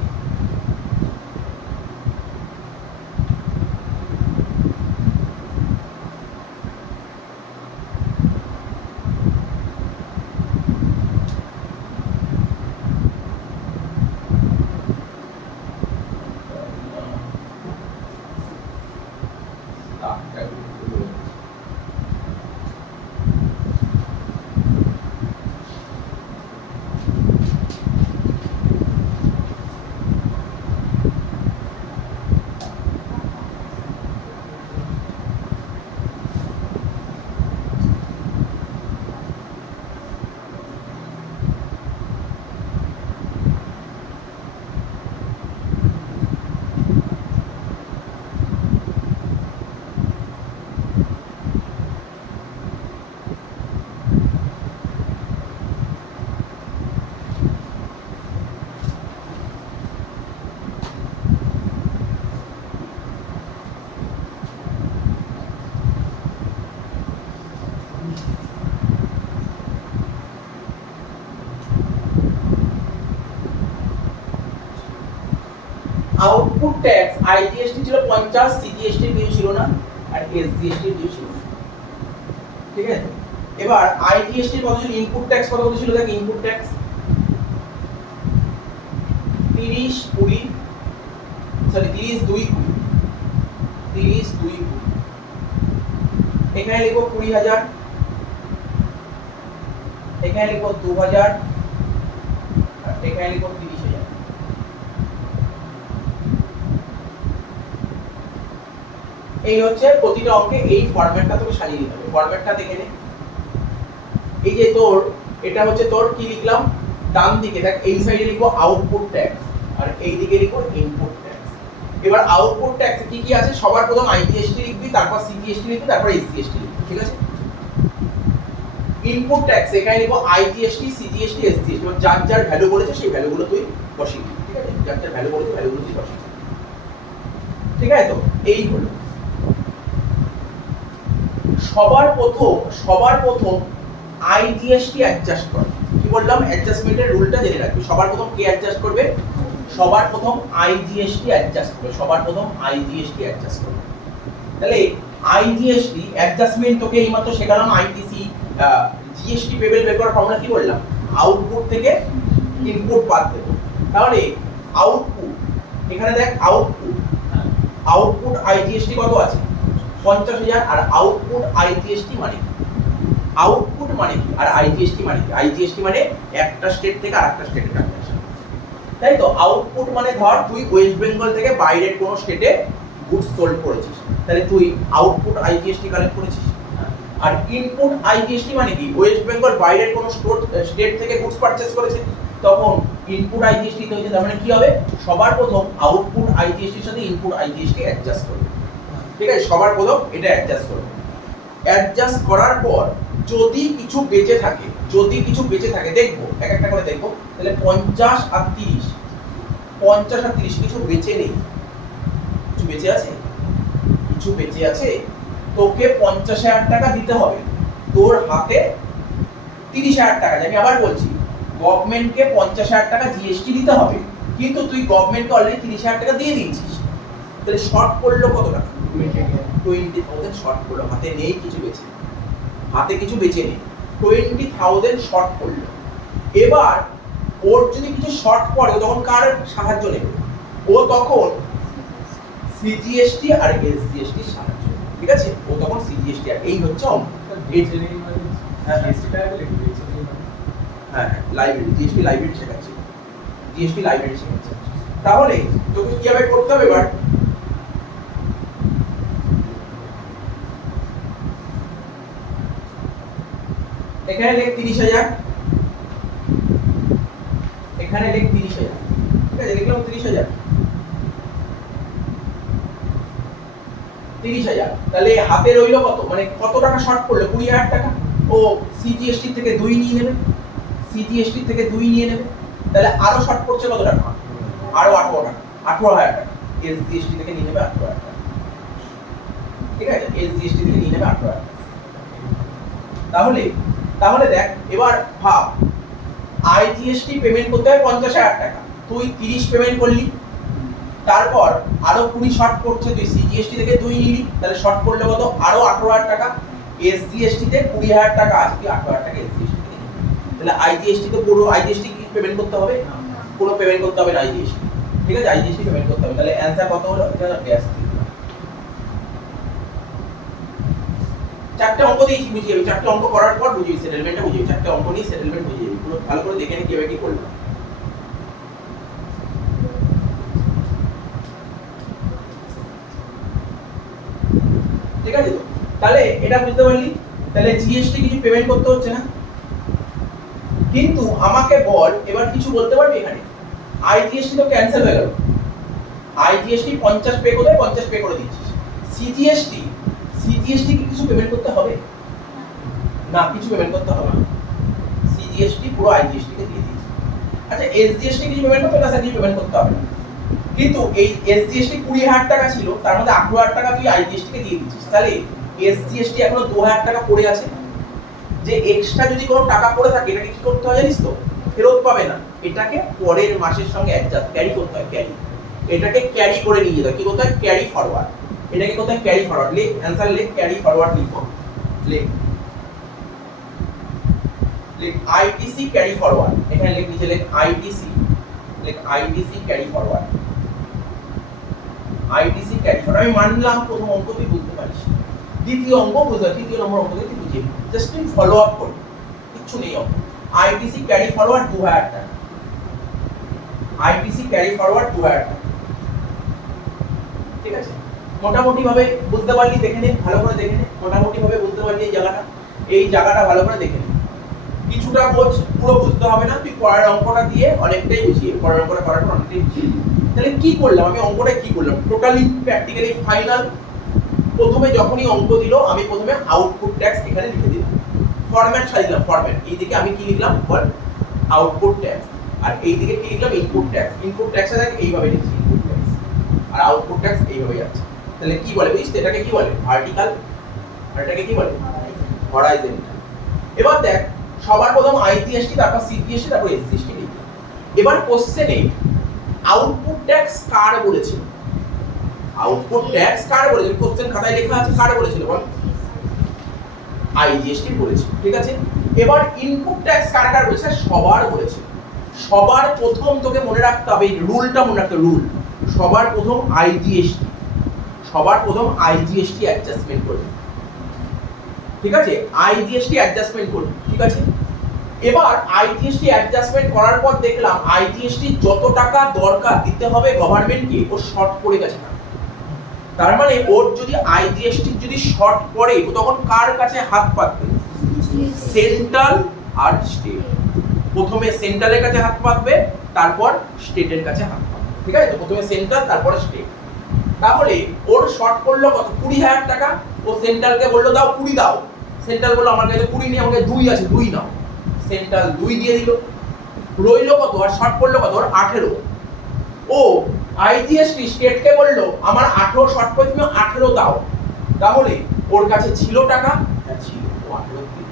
আউটপুট ট্যাক্স আইজিএসটি ছিল 50, সিজিএসটি ডিউ ছিল না, আর এসজিএসটি ডিউ ছিল। ঠিক আছে, এবার আইজিএসটি কত ছিল, ইনপুট ট্যাক্স কত ছিল, দেখ ইনপুট ট্যাক্স 30 20 সরি 30 2 20, 30 2 20। এখানে লিখবো 20,000, এখানে লিখবো 2,000, আর এখানে লিখবো 30,000। এই হচ্ছে প্রতিটা অঙ্কে এই ফরম্যাটটা তোকে সাজিয়ে দিতে হবে। ফরম্যাটটা দেখে নে, এই যে তোর এটা হচ্ছে তোর কি লিখলাম, ডান দিকে দেখ এই সাইডে লিখবো আউটপুট ট্যাক্স আর এই দিকে লিখবো ইনপুট ট্যাক্স। এবার আউটপুট ট্যাক্সে কি কি আছে, সবার প্রথম আইজিএসটি লিখবি, তারপর সিজিএসটি লিখবি, তারপর এসজিএসটি লিখবি। ঠিক আছে, ইনপুট ট্যাক্স এখানে লিখবো আইজিএসটি সিজিএসটি এসজিএসটি, মানে যার যার ভ্যালু বলেছে সেই ভ্যালুগুলো তুই বসিয়ে দিবি। ঠিক আছে, যার যার ভ্যালু বলেছে ভ্যালুগুলো তুই বসিয়ে দিবি। ঠিক আছে, তো এই হলো সবার প্রথম আইজিএসটি অ্যাডজাস্ট করে। কি বললাম? অ্যাডজাস্টমেন্টের রুলটা জেনে রাখবি। সবার প্রথম কে অ্যাডজাস্ট করবে? সবার প্রথম আইজিএসটি অ্যাডজাস্ট করবে। সবার প্রথম আইজিএসটি অ্যাডজাস্ট করবে। তাহলে আইজিএসটি অ্যাডজাস্টমেন্ট তোকে এইমাত্র শেখালাম। আইটিসি জিএসটি পেবেল বের করার ফর্মুলা কি বললাম? আউটপুট থেকে ইনপুট বাদ দেব। তাহলে আউটপুট, এখানে দেখ আউটপুট আইজিএসটি কত আছে? 50,000। আর আউটপুট আইজিএসটি মানে কি? আউটপুট মানে কি আর আইজিএসটি মানে কি? আইজিএসটি মানে একটা স্টেট থেকে আরেকটা স্টেটে ট্রানজাকশন, তাই তো। আউটপুট মানে ধর তুই ওয়েস্ট বেঙ্গল থেকে বাইরের কোনো স্টেটে গুডস সোল্ড করেছিস, তাহলে তুই আউটপুট আইজিএসটি কালেক্ট করেছিস। আর ইনপুট আইজিএসটি মানে কি? ওয়েস্ট বেঙ্গল বাইরের কোনো স্টেট থেকে গুডস পারচেজ করেছে, তখন ইনপুট আইজিএসটি হয়েছে। তার মানে কি হবে? সবার প্রথম আউটপুট আইজিএসটির সাথে ইনপুট আইজিএসটি অ্যাডজাস্ট করবে। ঠিক আছে, সবার প্রথম এটা অ্যাডজাস্ট করবে। অ্যাডজাস্ট করার পর যদি কিছু বেঁচে থাকে, দেখবো এক একটা করে দেখবো। তাহলে 50 আর 30 কিছু বেঁচে নেই, কিছু বেঁচে আছে, তোকে 50,000 টাকা দিতে হবে। তোর হাতে 30,000 টাকা। আমি আবার বলছি, গভর্নমেন্টকে 50,000 টাকা জিএসটি দিতে হবে, কিন্তু তুই গভর্নমেন্টকে অলরেডি 30,000 টাকা দিয়ে দিয়েছিস। তাহলে শর্ট পড়লো কত টাকা? 20,000 শর্ট পড়লো। হাতে নেই, কিছু বেঁচে নেই, 20,000 শর্ট পড়লো। এবার ওর যদি কিছু শর্ট পড়ে, তখন কার সাহায্য নেবে? ও তখন সিজিএসটি আর এসজিএসটি সাহায্য নেবে। ঠিক আছে, ও তখন সিজিএসটি আর এই হচ্ছে অঙ্ক। হ্যাঁ, লাইব্রেরি, জিএসটি লাইব্রেরি শেখাচ্ছে। তাহলে তোকে কিভাবে করতে হবে? এবার এখানে লেখ 30,000, এখানে লেখ 30,000। ঠিক আছে, লিখলাম 30,000। তাহলে হাতে রইলো কত? মানে কত টাকা শর্ট পড়লো? 20,000 টাকা। ও সিজিএসটি থেকে 2 নিয়ে নেবে, তাহলে আরো শর্ট পড়ছে কত টাকা? আরো 18,000 টাকা। এসজিএসটি থেকে নিয়ে নেবে 18,000 টাকা। ঠিক আছে, এসজিএসটি থেকে নিয়ে নেবে 18,000 টাকা। তাহলে দেখ, এবার ভাব, আইজিএসটি পেমেন্ট করতে হয় 50,000 টাকা, তুই 30 পেমেন্ট করলি, তারপর আরো 20 শর্ট পড়ছে, তুই সিজিএসটি থেকে 2 নিলি, তাহলে শর্ট পড়লে কত? আরো 18,000 টাকা। এসজিএসটি তে 20,000 টাকা আছে, তুই 18,000 টাকা এসজিএসটি থেকে নিলি। তাহলে আইজিএসটি তো পুরো আইজিএসটি কি পেমেন্ট করতে হবে? পুরো পেমেন্ট করতে হবে না আইজিএসটি। ঠিক আছে, আইজিএসটি পেমেন্ট করতে হবে। তাহলে অ্যানসার কত হলো? এটা গ্যাস। চারটে অঙ্ক দিয়েছি, বুঝিয়ে যাবি। চারটে অঙ্ক করার পর বুঝিয়ে সেটেলমেন্টটা বুঝিয়ে যাবি। চারটে অঙ্ক নিয়ে সেটেলমেন্ট বুঝিয়ে যাবি। পুরো ভালো করে দেখে নে কিভাবে কি করলাম। ঠিক আছে তো? তাহলে এটা বুঝতে পারলি? তাহলে জিএসটি কিছু পেমেন্ট করতে হচ্ছে না, কিন্তু আমাকে বল এবার কিছু বলতে পারবি এখানে? আইজিএসটি তো ক্যান্সেল হয়ে গেল। আইজিএসটি 50 পে করে 50 পে করে দিচ্ছিস। সিজিএসটি কি কিছু পেমেন্ট করতে হবে? না, কিছু পেমেন্ট করতে হবে না। সিজিএসটি পুরো আইজিএসটি কে দিয়ে দিয়েছে। আচ্ছা, এসজিএসটি কিছু পেমেন্ট করতে হবে না? কিছু পেমেন্ট করতে হবে না, কিন্তু এই এসজিএসটি 20,000 টাকা ছিল, তার মধ্যে 18,000 টাকা তুই আইজিএসটি কে দিয়ে দিচ্ছিস। তাহলে এসজিএসটি এখনো 2,000 টাকা পড়ে আছে। যে এক্সট্রা যদি কোনো টাকা পড়ে থাকে, এটাকে কি করতে হয় জানিস তো? ফেরত পাবে না, এটাকে পরের মাসের সঙ্গে অ্যাডজাস্ট ক্যারি করতে হয়। এটাকে ক্যারি করে নিয়ে যেতে হয়। কি করতে হয়? Carry forward. এটাকে কোথায়? Carry forward. লিখ অ্যানসার, লিখ ক্যারি ফরওয়ার্ড। লিখ আইটিসি ক্যারি ফরওয়ার্ড। এখানে লিখ, নিচে লিখ আইটিসি, ক্যারি ফরওয়ার্ড। আমি মানলাম প্রথম অঙ্ক তুই বুঝতে পারিস, দ্বিতীয় অঙ্ক বুঝতে, তৃতীয় নম্বর অঙ্ক তুই বুঝিয়ে জাস্ট তুই ফলো আপ করবি, কিচ্ছু নেই অঙ্ক। আইটিসি ক্যারি ফরওয়ার্ড 2,000 টাকা। ঠিক আছে, মোটামুটি ভাবে বুঝতে পারলি? দেখে নে, ভালো করে দেখে নে। মোটামুটি ভাবে বুঝতে পারলি এই জায়গাটা ভালো করে দেখে নে। কিছুটা বোঝ, পুরো বুঝতে হবে না। তুই পরের অঙ্কটা দিয়ে অনেকটাই বুঝিয়ে, পরের অঙ্কটা করার পর অনেকটাই বুঝিয়ে। তাহলে কি করলাম আমি? অঙ্কটা কি করলাম? Totally practically final. প্রথমে যখনই অঙ্ক দিল, আমি প্রথমে আউটপুট ট্যাক্স এখানে লিখে দিলাম, ফরম্যাট সাজিলাম। ফরম্যাট এইদিকে আমি কি লিখলাম বল? Output tax. আর এইদিকে কি লিখলাম? Input tax. ইনপুট ট্যাক্সে দেখ এইভাবে লিখছি, ইনপুট ট্যাক্স। আর আউটপুট ট্যাক্স এইভাবে যাচ্ছে। তাহলে কি বলে বুঝতে? এটাকে কি বলে? ভার্টিক্যাল। আর এটাকে কি বলে? হরাইজন্টাল। এবার দেখ সবার প্রথম আইজিএসটি, তারপর সিজিএসটি, তারপর এসজিএসটি লিখলাম। এবার কোশ্চেনে আউটপুট ট্যাক্স কার বলেছিল? আউটপুট ট্যাক্স কার বলেছিল? কোশ্চেন খাতায় লেখা আছে, কার বলেছিল বল? আইজিএসটি বলেছিল, ঠিক আছে। এবার ইনপুট ট্যাক্স কার কার বলেছে? সবার বলেছিল। সবার প্রথম তোকে মনে রাখতে হবে, রুলটা মনে রাখতে, রুল সবার প্রথম আইজিএসটি, সবার প্রথম আইজিএসটি অ্যাডজাস্টমেন্ট করবে, ঠিক আছে। আইজিএসটি অ্যাডজাস্টমেন্ট করবে, ঠিক আছে। এবার আইজিএসটি অ্যাডজাস্টমেন্ট করার পর দেখলাম আইজিএসটি যত টাকা দরকার দিতে হবে গভর্নমেন্টকে, ও শর্ট পড়ে গেছে না। তার মানে ওর যদি আইজিএসটি যদি শর্ট পড়ে, ও তখন কার কাছে হাত পাতবে? সেন্ট্রাল আর স্টেট। প্রথমে সেন্ট্রালের কাছে হাত পাতবে, তারপর স্টেটের কাছে হাত পাতবে, ঠিক আছে। তো প্রথমে সেন্ট্রাল, তারপর স্টেট। তাহলে ওর শর্ট পড়লো কত? 20,000 টাকা। ও সেন্ট্রালকে বললো দাও 20 দাও। সেন্ট্রাল বললো আমার কাছে 20 নেই, আমাকে 2 আছে, 2 নাও। সেন্ট্রাল 2 দিয়ে দিল। রইলো কত? আর শর্ট পড়লো কত? ওর 18। ও আইজিএসটি স্টেটকে বললো আমার 18 শর্ট পড়ে, তুমি 18 দাও। তাহলে ওর কাছে ছিল টাকা, হ্যাঁ ছিল, ও 18 দিল।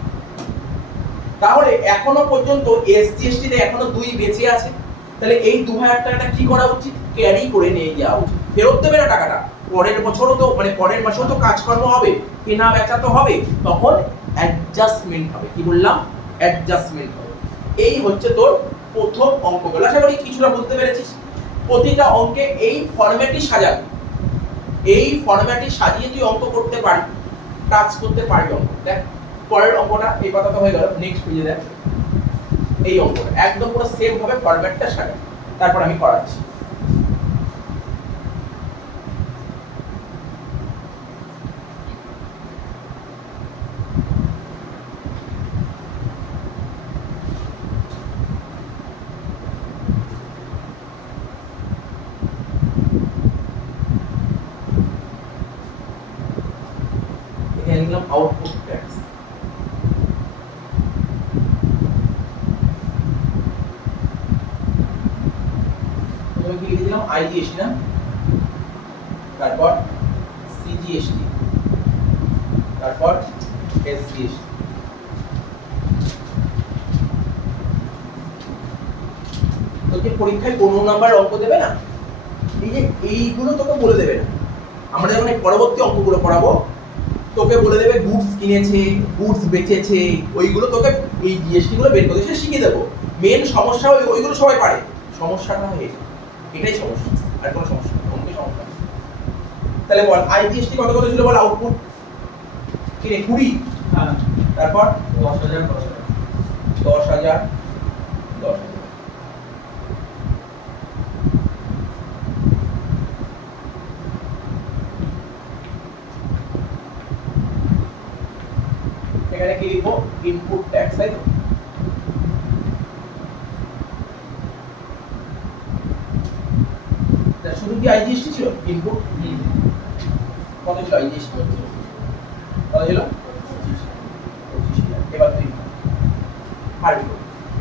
তাহলে এখনো পর্যন্ত এসজিএসটি তে এখনো 2 বেঁচে আছে। তাহলে এই 2000 টাকাটা কি করা উচিত? ক্যারি করে নিয়ে যাওয়া উচিত। ফেরত দেবে না টাকাটা, পরের বছরও তো মানে পরের মাসেও তো কাজকর্ম হবে, কেনা বেচা তো হবে, তখন অ্যাডজাস্টমেন্ট হবে। কি বললাম? অ্যাডজাস্টমেন্ট হবে। এই হচ্ছে তোর প্রথম অঙ্কগুলো। আশা করি কিছুটা বুঝতে পেরেছিস। প্রতিটা অঙ্কে এই ফরম্যাটই সাজাবি, এই ফরম্যাটই সাজিয়ে তুই অঙ্ক করতে পারবি, কাজ করতে পারবি অঙ্ক। দেখ পরের অঙ্কটা, এই কথাটা হয়ে গেল। নেক্সট পেজে দেখ এই অঙ্কটা একদম পুরো সেম ভাবে ফরম্যাটটা সাজা, তারপর আমি করাচ্ছি। এখানে লিখলাম আউটপুট ট্যাক্স। প্রথমে কি লিখে দিলাম? আইজিএসটি না, তারপর সিজিএসটি, তারপর এসজিএসটি। তোকে পরীক্ষায় 15 নাম্বার অঙ্ক দেবে না, এই যে এইগুলো তোকে বলে দেবে না। আমরা যখন এই পরবর্তী অঙ্কগুলো পড়াবো তোকে বলে দেবে গুডস কিনেছে, গুডস বেচেছে, ওইগুলো তোকে এই জিএসটি গুলো বের করতে সে শিখিয়ে দেবো। মেন সমস্যা ওইগুলো সবাই পারে, সমস্যাটা হয় এটাই সমস্যা, আর কোনো সমস্যা নেই, অন্য সমস্যা নেই। তাহলে বল আইজিএসটি কত কত ছিল বল? আউটপুট কিনে 20, হ্যাঁ তারপর 10,000 10,000। এখানে কি লিখবো? ইনপুট ট্যাক্স, তাই তো? শুধু কি আইজিএসটি ছিল ইনপুট? কত ছিল আইজিএসটি? কত ছিল? 25,000। এবার তুই পারবি,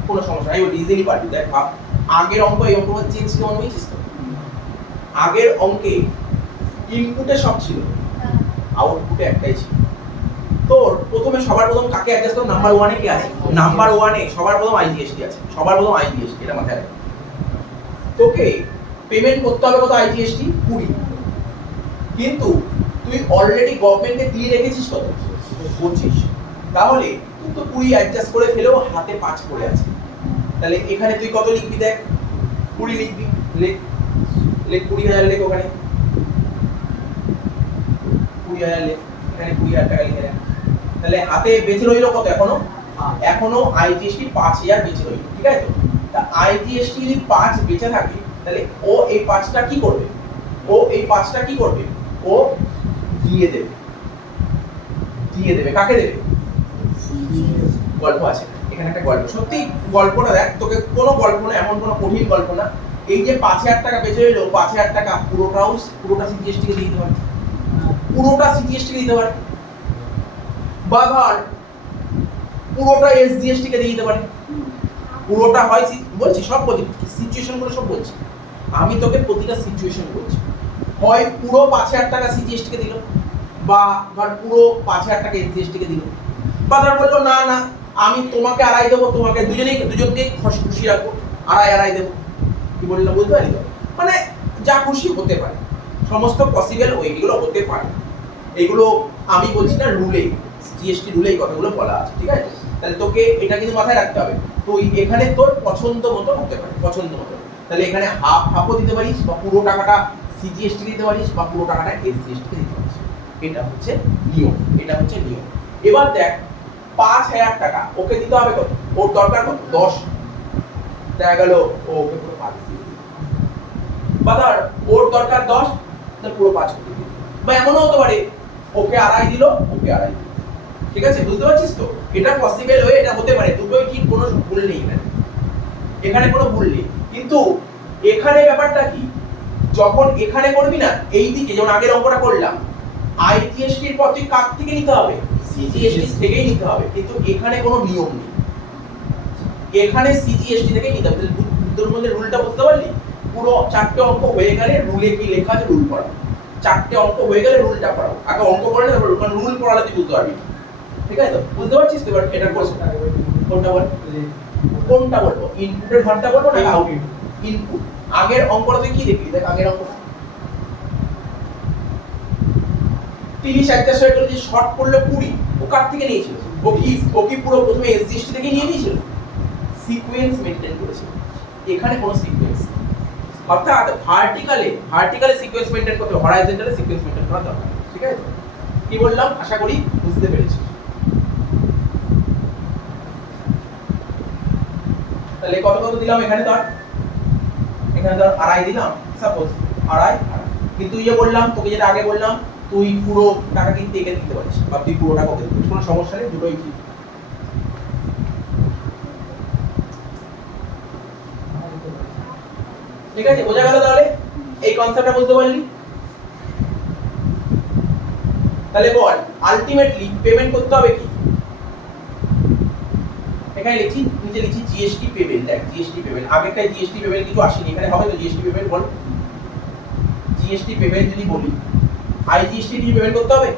কোনো সমস্যা নাই, ওই ইজিলি পারবি। দেখ ভাব, আগের অঙ্ক এই অঙ্ক চেঞ্জ কি মনে হয়েছিস তো? আগের অঙ্কে ইনপুটে সব ছিল, আউটপুটে একটাই ছিল। তোর প্রথমে সবার প্রথম কাকে অ্যাডজাস্ট করব? নাম্বার 1 এ কি আছে? নাম্বার 1 এ সবার প্রথম আইজিএসটি আছে, সবার প্রথম আইজিএসটি, এটা মাথায় রাখ। তোকে পেমেন্ট করতে হবে কত? আইজিএসটি 20। কিন্তু তুই অলরেডি গভর্নমেন্টকে দিয়ে রেখেছিস কত? 25। তাহলে তুই তো 20 অ্যাডজাস্ট করে ফেলেও হাতে 5 পড়ে আছে। তাহলে এখানে তুই কত লিখবি? দেখ 20 লিখবি, লেখ লেখ 20,000 লেখ, ওখানে 20,000 লেখ, এখানে 20,000 টাকা লিখে দেখ। তাহলে হাতে বেঁচে রইলো কত? এখনো আইজিএসটি 5,000 বেঁচে রইলো, ঠিক আছে তো? তা আইজিএসটি যদি 5 বেঁচে থাকে, তাহলে ও এই 5টা কি করবে? ও এই 5টা কি করবে? ও দিয়ে দেবে, দিয়ে দেবে। কাকে দেবে? গল্প আছে এখানে, একটা গল্প। সত্যি গল্পটা দেখ, তোকে কোনো গল্প না, এমন কোনো কঠিন গল্প না। এই যে 5,000 টাকা বেঁচে রইলো, 5,000 টাকা পুরোটা সিজিএসটি কে দিয়ে দিতে পারে, পুরোটা সিজিএসটি কে দিতে পারে, বা ধর পুরোটা এসজিএসটি কে দিয়ে দিতে পারে। পুরোটা হয় বলছি, সব বলছি, সিচুয়েশন গুলো সব বলছি আমি তোকে, প্রতিটা সিচুয়েশন বলছি। হয় পুরো 5,000 টাকা সিজিএসটি কে দিল, বা ধর পুরো 5,000 টাকা এসজিএসটি কে দিল, বা ধর বললো না না আমি তোমাকে আড়াই দেবো, তোমাকে দুজনকে খুশি রাখবো, আড়াই দেবো। কি বললাম বুঝতে পারি তো? মানে যা খুশি হতে পারে, সমস্ত পসিবল ওয়ে এগুলো হতে পারে। এগুলো আমি বলছি না, রুলে, জিএসটি রুলে এই কথাগুলো বলা আছে, ঠিক আছে? তাহলে তোকে এটা কিন্তু মাথায় রাখতে হবে। তুই এখানে তোর পছন্দ মতো হতে পারে, পছন্দ মতো। তাহলে এখানে হাফও দিতে পারিস, বা পুরো টাকাটা সিজিএসটি দিতে পারিস, বা পুরো টাকাটা এসজিএসটি কে দিতে পারিস। এটা হচ্ছে নিয়ম, এটা হচ্ছে নিয়ম। এবার দেখ 5,000 টাকা ওকে দিতে হবে কত? ওর দরকার কত? 10। দেখা গেল ওকে পুরো 5 দিয়ে দিল। বা ধর ওর দরকার 10, তাহলে পুরো 5 করে দিল। বা এমনও হতে পারে ওকে আড়াই দিল, ওকে আড়াই দিল। ঠিক আছে, বুঝতে পারছিস তো? এটা পসিবল হয়ে এটা হতে পারে, দুটোই ঠিক, কোনো ভুল নেই এখানে, এখানে কোনো ভুল নেই। কিন্তু এখানে ব্যাপারটা কি, যখন এখানে করবি না, এই দিকে যেমন আগের অঙ্কটা করলাম, আইজিএসটি এর পর তুই কার থেকে নিতে হবে? সিজিএসটি থেকেই নিতে হবে। কিন্তু এখানে কোনো নিয়ম নেই, এখানে সিজিএসটি থেকেই নিতে হবে। দুটোর মধ্যে রুলটা বুঝতে পারলি? পুরো 4টে অঙ্ক হয়ে গেলে রুলে কি লেখা আছে রুল পড়া, 4টে অঙ্ক হয়ে গেলে রুলটা পড়াও। আগে অঙ্ক পড়লে তারপর রুল পড়ালে তুই বুঝতে পারবি। ঠিক আছে তো? বুঝতে পারছিস তো? এবার এটা কোশ্চেন কোনটা বল, কোনটা বলবো? ইনপুটের ঘরটা বলবো না আউটপুট? ইনপুট। আগের অঙ্কটা তুই কি দেখলি? দেখ আগের অঙ্কটা 30 অ্যাডজাস্ট হয়ে গেল, যে শর্ট পড়লো 20, ও কার থেকে নিয়েছিল? ও কি পুরো প্রথমে এসজিএসটি থেকে নিয়ে নিয়েছিল? সিকোয়েন্স মেইনটেইন করেছিল। এখানে কোনো সিকোয়েন্স, অর্থাৎ ভার্টিক্যালে সিকোয়েন্স মেইনটেইন করতে, হরাইজন্টালে সিকোয়েন্স মেইনটেইন করা দরকার। ঠিক আছে তো? কি বললাম আশা করি বুঝতে পেরেছিস। তাহলে কত দিলাম এখানে? ধর এখানে ধর আড়াই দিলাম, সাপোজ আড়াই। কিন্তু ইয়ে বললাম তোকে, যেটা আগে বললাম, তুই পুরো টাকা কিন্তু একে দিতে পারিস, বা তুই পুরো টাকা ওকে দিতে পারিস, কোনো সমস্যা নেই, দুটোই ঠিক। ঠিক আছে, বোঝা গেল? তাহলে এই কনসেপ্টটা বুঝতে পারলি? তাহলে বল আলটিমেটলি পেমেন্ট করতে হবে কি? এখানে লিখছি, নিচে লিখছি জিএসটি পেমেন্ট। দেখ জিএসটি পেমেন্ট, আগেরটাই জিএসটি পেমেন্ট কিছু আসেনি, এখানে হবে তো জিএসটি পেমেন্ট। বল জিএসটি পেমেন্ট যদি বলি, আইজিএসটি কিছু পেমেন্ট করতে হবে,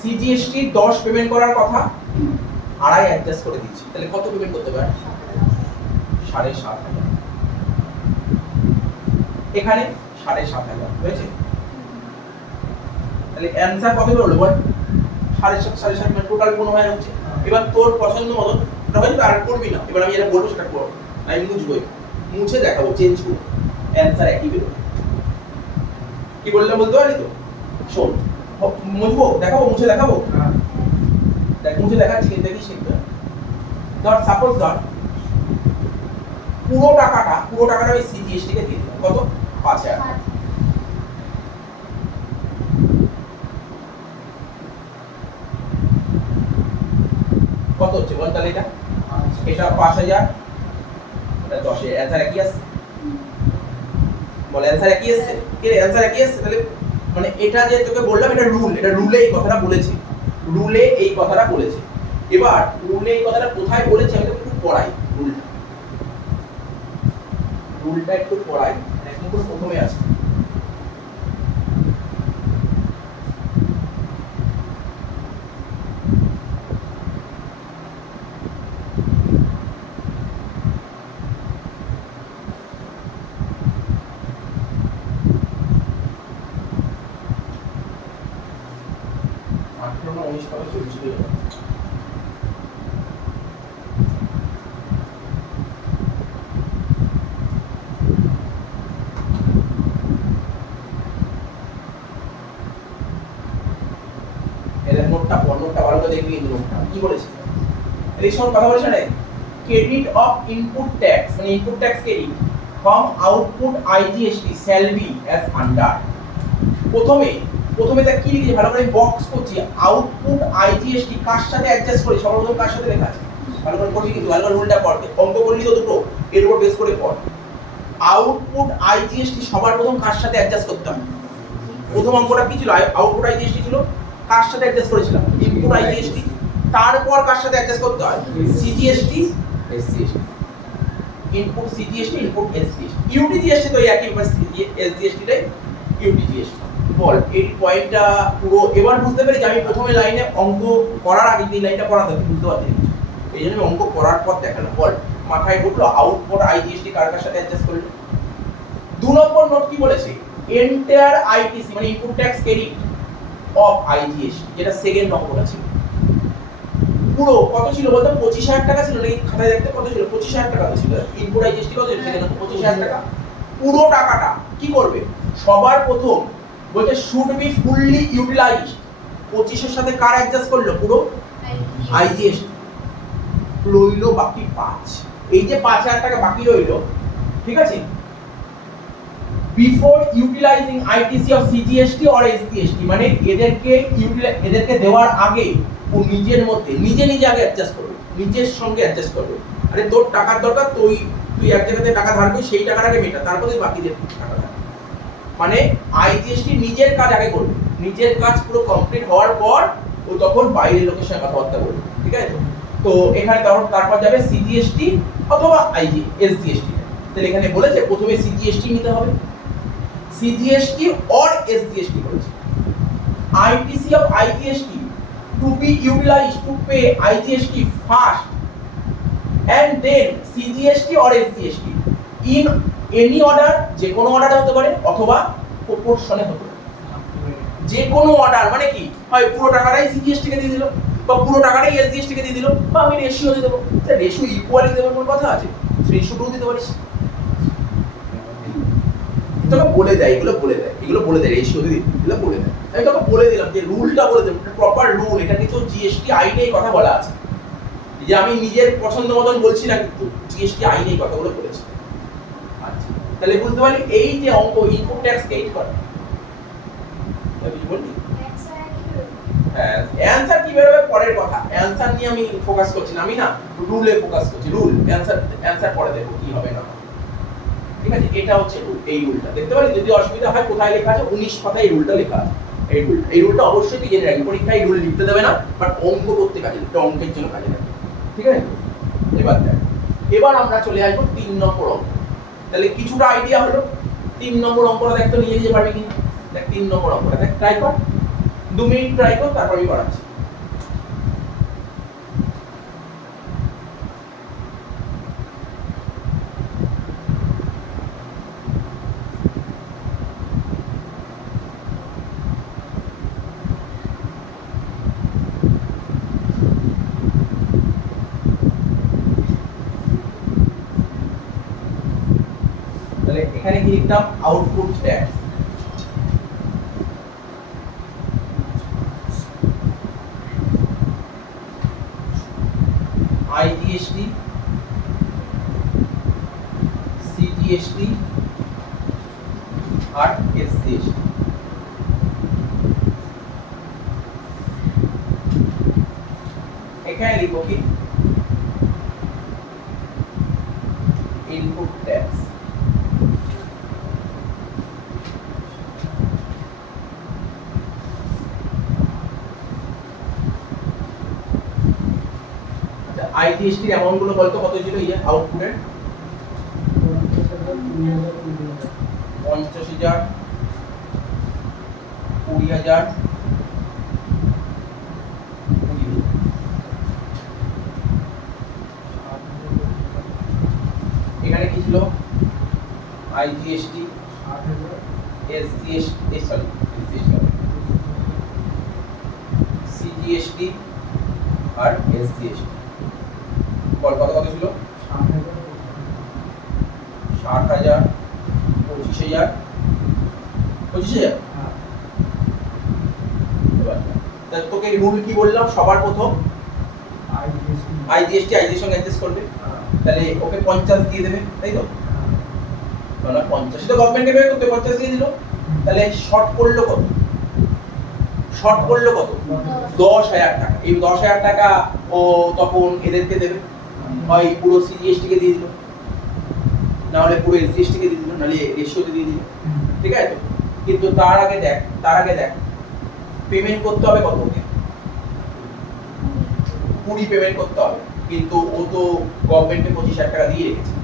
সিজিএসটি 10 পেমেন্ট করার কথা, আড়াই অ্যাডজাস্ট করে দিচ্ছি। তাহলে কত পেমেন্ট করতে পারে? 7,500। এখানে 7,500 হয়েছে। তাহলে অ্যানসার কত হলো বল? 7,500 মানে টোটাল 15,000 হচ্ছে। এবার তোর পছন্দ মতো এটা হয়তো আর করবি না, এবার আমি যেটা বলবো সেটা করব, আমি মুছবই, মুছে দেখাবো, চেঞ্জ করব, অ্যানসার একই বেরোবে। কি বললাম বুঝতে পারলি তো? শোন, মুছবো, দেখাবো, মুছে দেখাবো। দেখ মুছে দেখাচ্ছি, দেখি শিখবে। ধর সাপোজ ধর পুরো টাকাটা আমি সিজিএসটি কে দিয়ে দিলাম, কত? 5,000। কত হচ্ছে বল তাহলে? এটা 5,000, এটা 10,000, অ্যানসার একই আসছে। বল অ্যানসার একই আসছে? কি রে অ্যানসার একই আসছে? তাহলে মানে এটা যে তোকে বললাম, এটা রুল, এটা রুলে এই কথাটা বলেছে, রুলে এই কথাটা বলেছে। এবার রুলে এই কথাটা কোথায় বলেছে আমি তোকে একটু পড়াই। রুলটা একটু পড়াই, একদম পুরো প্রথমে আছে। নোটটা ভালো করে দেখবি, কিন্তু নোটটা কি বলেছে? এই সময় কথা বলেছে না, ক্রেডিট অফ ইনপুট ট্যাক্স, মানে input tax credit from output IGST shall be as under. প্রথমে দেখ কি লিখেছে, ভালো করে বক্স করছি, আউটপুট আইজিএসটি কার সাথে অ্যাডজাস্ট করি, সর্বপ্রথম কার সাথে লেখা আছে, ভালো করে পড়ছি, কিন্তু ভালো করে রুলটা পড়, অঙ্ক করলি তো দুটো, এর উপর বেস করে পড়। আউটপুট আইজিএসটি সবার প্রথম কার সাথে অ্যাডজাস্ট করতে হবে? প্রথম অঙ্কটা কি ছিল? আউটপুট আইজিএসটি ছিল, কার সাথে অ্যাডজাস্ট করেছিলাম? Input IGST. তারপর কার সাথে অ্যাডজাস্ট করতে হয়? CGST, SGST. Input CGST, input SGST. UTGST তো একই ব্যাপার, এসজিএসটি টাই ইউটিজিএসটি। বল এই পয়েন্টটা পুরো এবার বুঝতে পেরেছি। আমি প্রথমে লাইনে অঙ্ক করার আগে যে লাইনটা পড়াতে বুঝতে পারছি, এই জন্য আমি অঙ্ক করার পর দেখালাম। বল মাথায় ঢুকলো আউটপুট আইজিএসটি কার কার সাথে অ্যাডজাস্ট করলো। 2 নম্বর নোট কি বলেছে, এন্টায়ার আইটিসি মানে input tax credit of IGST, যেটা সেকেন্ড নম্বর আছে। পুরো কত ছিল বলতো, 25,000 টাকা ছিল নাকি খাতায় দেখতে কত ছিল, 25,000 টাকা ছিল। ইনপুট আইজিএসটি কত ছিল সেখানে 25,000 টাকা। পুরো টাকাটা কি করবে, সবার প্রথম বলতে শুড বি ফুললি ইউটিলাইজড। 25 এর সাথে কার অ্যাডজাস্ট করলো, পুরো আইজিএসটি রইলো বাকি 5। এই যে 5,000 টাকা বাকি রইলো, ঠিক আছে, before utilising ITC of CGST or SGST, মানে এদেরকে দেওয়ার আগে ও নিজের মধ্যে নিজে আগে অ্যাডজাস্ট করবে, নিজের সঙ্গে অ্যাডজাস্ট করবে। আরে তোর টাকার দরকার, তুই এক জায়গাতে টাকা ধার করিস, সেই টাকাটাকে মেটা, তারপরে বাকিদের টাকা ধার। মানে আইজিএসটি নিজের কাজ আগে করবে, নিজের কাজ পুরো কমপ্লিট হওয়ার পর ও তখন বাইরের লোকের সঙ্গে কথাবার্তা বলবে, ঠিক আছে। তো এখানে তারপর যাবে সিজিএসটি অথবা এসজিএসটি। তাহলে এখানে বলেছে প্রথমে সিজিএসটি নিতে হবে, সিজিএসটি অর এসজিএসটি বলেছে। ITC of IGST to be utilised to pay IGST first and then CGST or SGST in any order, যে কোনো অর্ডারে হতে পারে অথবা প্রপোর্শনে হতে পারে। যে কোনো অর্ডার মানে কি হয়, পুরো টাকাটাই সিজিএসটি কে দিয়ে দিল বা পুরো টাকাটাই এসজিএসটি কে দিয়ে দিল, বা আমি রেশিও দিয়ে দেবো। রেশিও ইকুয়ালি দেবো কোন কথা আছে, রেশিওটাও দিতে পারিস। তোকে বলে দেয়, এগুলো বলে দেয় রেশিও দিয়ে এগুলো বলে দেয়। আমি তোকে বলে দিলাম যে রুলটা বলে দেব, প্রপার রুল। এটা কিছু জিএসটি আইনে কথা বলা আছে, যে আমি নিজের পছন্দ মতন বলছি না, কিন্তু জিএসটি আইনে কথাগুলো বলেছি। আচ্ছা, তাহলে বুঝতে পারলি এই যে অঙ্ক ইনপুট ট্যাক্স ক্রেডিট করে, বুঝলি? হ্যাঁ, অ্যানসার কি বেরোবে পরের কথা, অ্যানসার নিয়ে আমি ফোকাস করছি না, আমি না রুলে ফোকাস করছি। রুল অ্যানসার পরে দেখো কি হবে না, ঠিক আছে। এটা হচ্ছে রুল, এই রুলটা দেখতে পারলি। যদি অসুবিধা হয় কোথায় লেখা আছে, 19 পাতায় এই রুলটা লেখা আছে। এই রুলটা অবশ্যই তুই জেনে রাখবি, পরীক্ষায় রুল লিখতে দেবে না, বাট অঙ্ক করতে কাজে লাগবে, অঙ্কের জন্য কাজে লাগবে, ঠিক আছে। এবার আমরা চলে আসবো 3 নম্বর অঙ্ক। তাহলে কিছুটা আইডিয়া হলো। 3 নম্বর অঙ্কটা দেখ তো নিজে পারবি কিনা। দেখ 3 নম্বর অঙ্কটা দেখ, ট্রাই কর, 2 মিনিট ট্রাই কর, তারপর আমি করাচ্ছি। এখানে কি লিখতাম, আউটপুট ট্যাক্স, আইজিএসটি, সিজিএসটি আর এসজিএসটি। এখানে লিখবো কি, ইনপুট ট্যাক্স, আইজিএসটির অ্যামাউন্ট গুলো বলতো কত ছিল, এই আউটপুটের 50,000, 20,000, এখানে কি ছিল, আইজিএসটি, এসজিএসটি, সরি সিজিএসটি আর এসজিএসটি। বল কত ছিল, 60,000, 25,000, 25,000। তোকে রুল কি বললাম, সবার প্রথম আইজিএসটি আইজির সঙ্গে অ্যাডজাস্ট করবে, তাহলে ওকে 50 দিয়ে দেবে, তাই তো? না 50 তো গভর্নমেন্টকে পে করতে, 50 দিয়ে দিল। তাহলে শর্ট পড়লো কত, 10,000 টাকা। এই 10,000 টাকা ও তখন এদেরকে দেবে, হয় পুরো সিজিএসটি কে দিয়ে দিল, না হলে পুরো এসজিএসটি কে দিয়ে দিল, নাহলে রেশিওতে দিয়ে দিল, ঠিক আছে তো। কিন্তু তার আগে দেখ পেমেন্ট করতে হবে কত, 20 পেমেন্ট করতে হবে। কিন্তু ও তো গভর্নমেন্টকে 25,000 টাকা দিয়ে রেখেছে,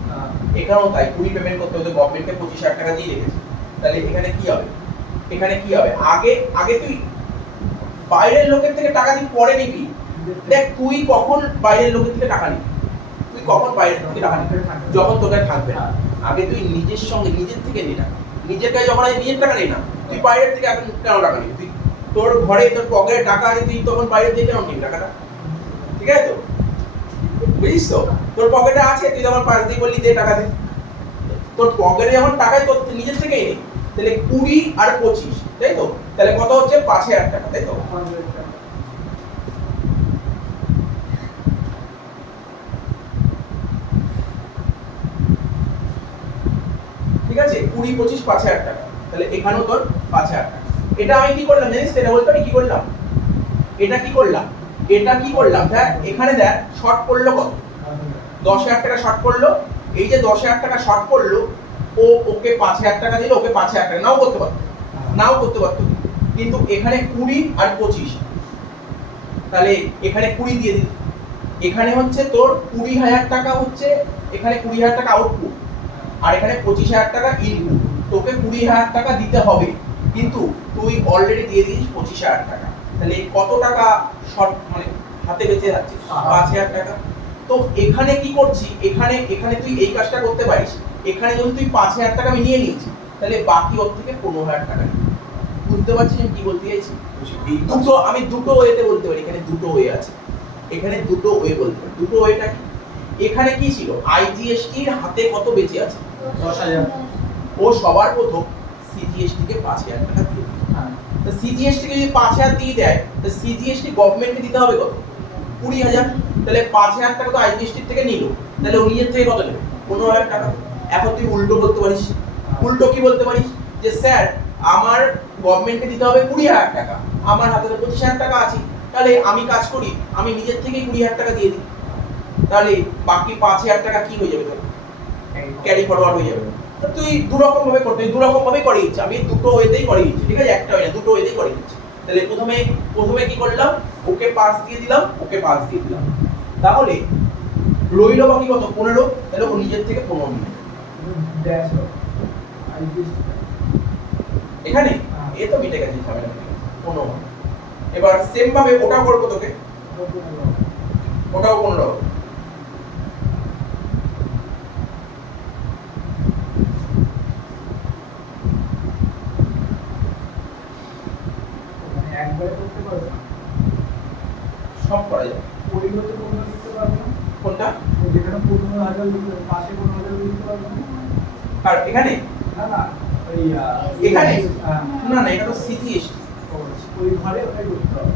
এখানেও তাই 20 পেমেন্ট করতে হবে, গভর্নমেন্টকে 25,000 টাকা দিয়ে রেখেছে। তাহলে এখানে কি হবে, এখানে কি হবে, আগে আগে তুই বাইরের লোকের থেকে টাকা তুই পরে নিবি। দেখ তুই কখন বাইরের লোকের থেকে টাকা নিবি, তুই কখন বাইরের থেকে টাকা নিবি, যখন তোর কাছে থাকবে না। আগে তুই নিজের সঙ্গে নিজের থেকে নে টাকা, নিজের কাছে যখন আমি নিজের টাকা নেই না, তুই বাইরের থেকে এখন কেন টাকা নিবি, তুই তোর ঘরে তোর পকেটে টাকা আছে, তুই তখন বাইরের থেকে কেন নিবি টাকাটা, ঠিক আছে তো, বুঝিস তো, তোর পকেটে আছে, তুই তখন পাশ দিয়ে বললি দে টাকা দে, তোর পকেটে যখন টাকায় তোর নিজের থেকেই নেই, তাহলে 20 আর 25, তাই তো, তাহলে কত হচ্ছে 5000 টাকা, তাই তো। ঠিক আছে, 20 25 5000 টাকা, তাহলে এখানেও তোর 5000 টাকা। এটা আমি কি করলাম জানিস, এটা বলতে পারি কি করলাম, এটা কি করলাম, এটা কি করলাম, দেখ এখানে দেখ শর্ট পড়লো কত, 10000 টাকা শর্ট পড়লো। এই যে 10000 টাকা শর্ট পড়লো, ও ওকে 5000 টাকা দিল, ওকে 5000 টাকা নাও করতে পারতো, নাও করতে পারতো, কিন্তু এখানে 20 আর 25, তাহলে এখানে 20 দিয়ে দিল, এখানে হচ্ছে তোর 20000 টাকা হচ্ছে, এখানে 20000 টাকা আউটপুট, আর এখানে 25000 টাকা ইনপুট। তোকে 20000 টাকা দিতে হবে, কিন্তু তুই অলরেডি দিয়ে দিয়েছিস 25000 টাকা, তাহলে কত টাকা শর্ট মানে হাতে বেঁচে যাচ্ছে, 5000 টাকা। তো এখানে কি করছি, এখানে এখানে তুই এই কাজটা করতে পারিস, এখানে যদি তুই 5000 টাকা আমি নিয়ে নিয়েছি, তাহলে বাকি ওর থেকে 15000 টাকা নিবি। বুঝতে পারছিস আমি কি বলতে চাইছি, এই দুটো আমি দুটো ওয়েতে বলতে পারি, এখানে দুটো ওয়ে আছে, এখানে দুটো ওয়ে বলতে পারি। দুটো ওয়েটা কি, এখানে কি ছিল, আইজিএসটির হাতে কত বেঁচে আছে, 10000, ও সবার প্রথম সিজিএসটি কে 5000 টাকা দিয়ে দিল। তো সিজিএসটি কে যদি 5000 দিয়ে দেয়, তো সিজিএসটি গভর্নমেন্টকে দিতে হবে কত, 20000। তাহলে 5000 টাকা তো আইজিএসটি থেকে নিল, তাহলে ও নিজের থেকে কত নেবে, 15000 টাকা। এখন তুই উল্টো বলতে পারিস, উল্টো কি বলতে পারিস, যে স্যার আমার গভর্নমেন্টকে দিতে হবে 20000 টাকা, আমার হাতে তো 25000 টাকা আছে, তাহলে আমি কাজ করি, আমি নিজের থেকেই 20000 টাকা দিয়ে দিই, তাহলে বাকি 5000 টাকা কি হয়ে যাবে, তোর ক্যারি ফরওয়ার্ড হয়ে যাবে। তো তুই দুরকম ভাবে করতে, দুরকম ভাবে করে দিচ্ছি, আমি দুটো ওয়েতেই করে দিচ্ছি, ঠিক আছে, একটা হয় না, দুটো ওয়েতেই করে দিচ্ছি। তাহলে প্রথমে প্রথমে কি করলাম, ওকে পাস দিয়ে দিলাম, ওকে পাস দিয়ে দিলাম, তাহলে রইলো বাকি কত, 15, তাহলে ও নিজের থেকে 15 নিল এখানে, এ তো মিটে গেছে ঝামেলা, 15। এবার সেম ভাবে ওটা করবো তোকে, ওটাও 15। একবারে করতে পারবে না, সব করা যাবে, পরিবর্তে কোনো লিখতে পারবে না, কোনটা, যেখানে 15000 লিখতে পাশে 15000 লিখতে পারবে না, আর এখানে না না ওই এখানে হ্যাঁ, না না, এটা তো সিজিএসটি, ওই ঘরে ওটাই করতে হবে।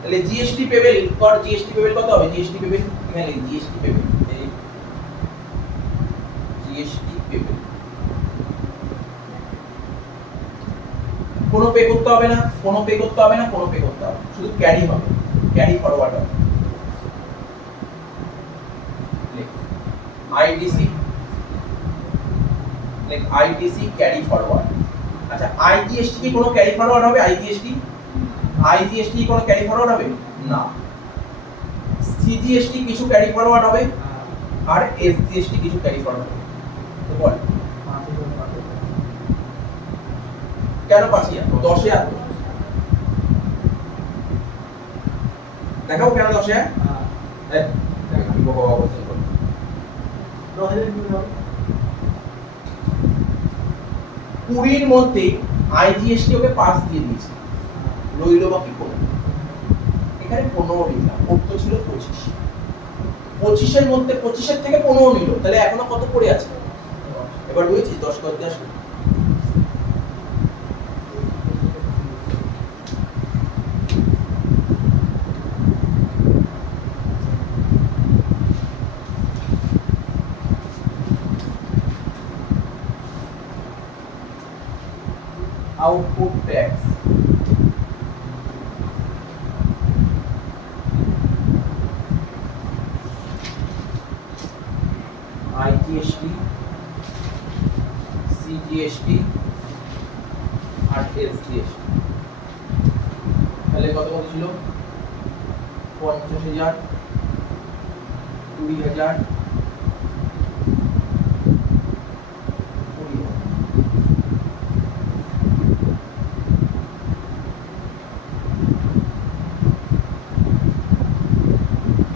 তাহলে জিএসটি পেবেল কর, জিএসটি পেবেল কত হবে, জিএসটি পেবেল এখানে জিএসটি পেবেল, এই জিএসটি পেবেল কোনো পে করতে হবে না, কোনো পে করতে হবে না, কোনো পে করতে হবে, শুধু ক্যারি হবে, ক্যারি ফরওয়ার্ড হবে। ITC, like ITC carry forward. আচ্ছা আইজিএসটি কি কোনো ক্যারি ফরওয়ার্ড হবে, আইজিএসটি, আইজিএসটি কি কোনো ক্যারি ফরওয়ার্ড হবে না, সিজিএসটি কিছু ক্যারি ফরওয়ার্ড হবে, আর এসজিএসটি কিছু ক্যারি ফরওয়ার্ড হবে। তো বল কেন 5000, 10000 দেখাও কেন 10000, হ্যাঁ, কি বকো অবস্থা করো, 10000 কি হবে, 20 মধ্যে আইজিএসটি ওকে পাস দিয়ে দিয়েছে, রইল বাকি 15। এখানে 15 নিলাম, ওর তো ছিল 25, 25 এর মধ্যে 25 এর থেকে 15 নিল, তাহলে এখনো কত পড়ে আছে, এবার বুঝেছিস 10 কত দিয়ে আসবে, আউটপুট ট্যাক্স, আইজিএসটি, সিজিএসটি আর এসজিএসটি, তাহলে কত কত ছিল, 50000, 20,000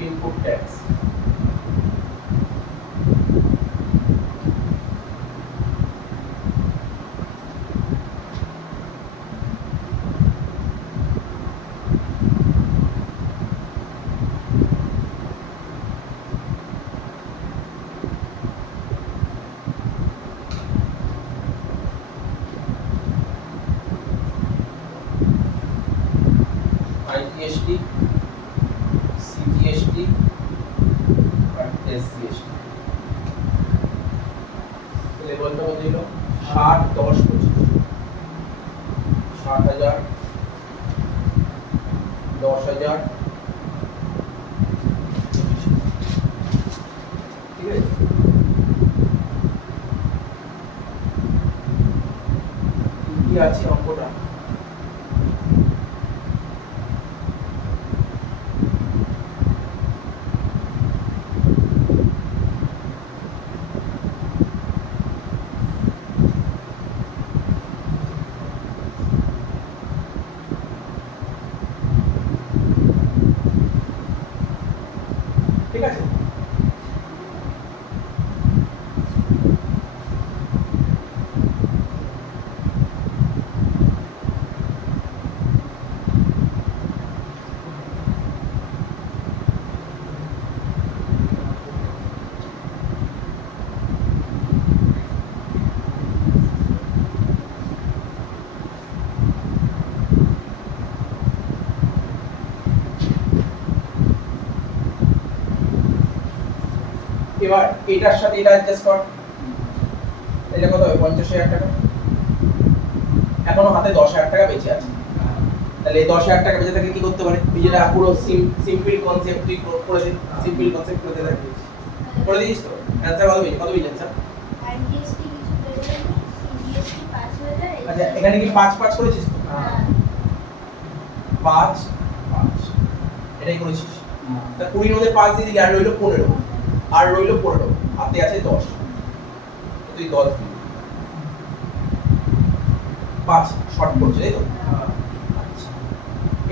ইনপুট ট্যাক্স IGST, CGST আর SGST। লেভেলটা কত ছিল? 60, 10, 25। 60,000, 10,000, 25,000। ঠিক আছে? কি আছে অঙ্কটা? ঠিক আছে? এবার এটার সাথে এটা অ্যাডজাস্ট কর। এটা কত হবে? 50,000 টাকা। এখনো হাতে 10,000 টাকা বেঁচে আছে। তাহলে এই 10,000 টাকা বেঁচে থাকলে কি করতে পারে? যেটা পুরো সিম্পল কনসেপ্ট তুই করে দিন। সিম্পল কনসেপ্ট করে দে। করে দিস তো? অ্যানসার কত বেঁচে? কত বেঁচে স্যার? IGST কিছু পেলে CGST পাস হয়ে যায়। আচ্ছা এখানে কি 5 করেছিস তো? হ্যাঁ। 5 এটাই করেছিস। তা 20 এর মধ্যে 5 দিয়ে দিলি আর রইলো 15 আর রইলো 15 হাতে আছে 10 তুই 10 দিবি 5 শর্ট পড়ছে তাই তো আচ্ছা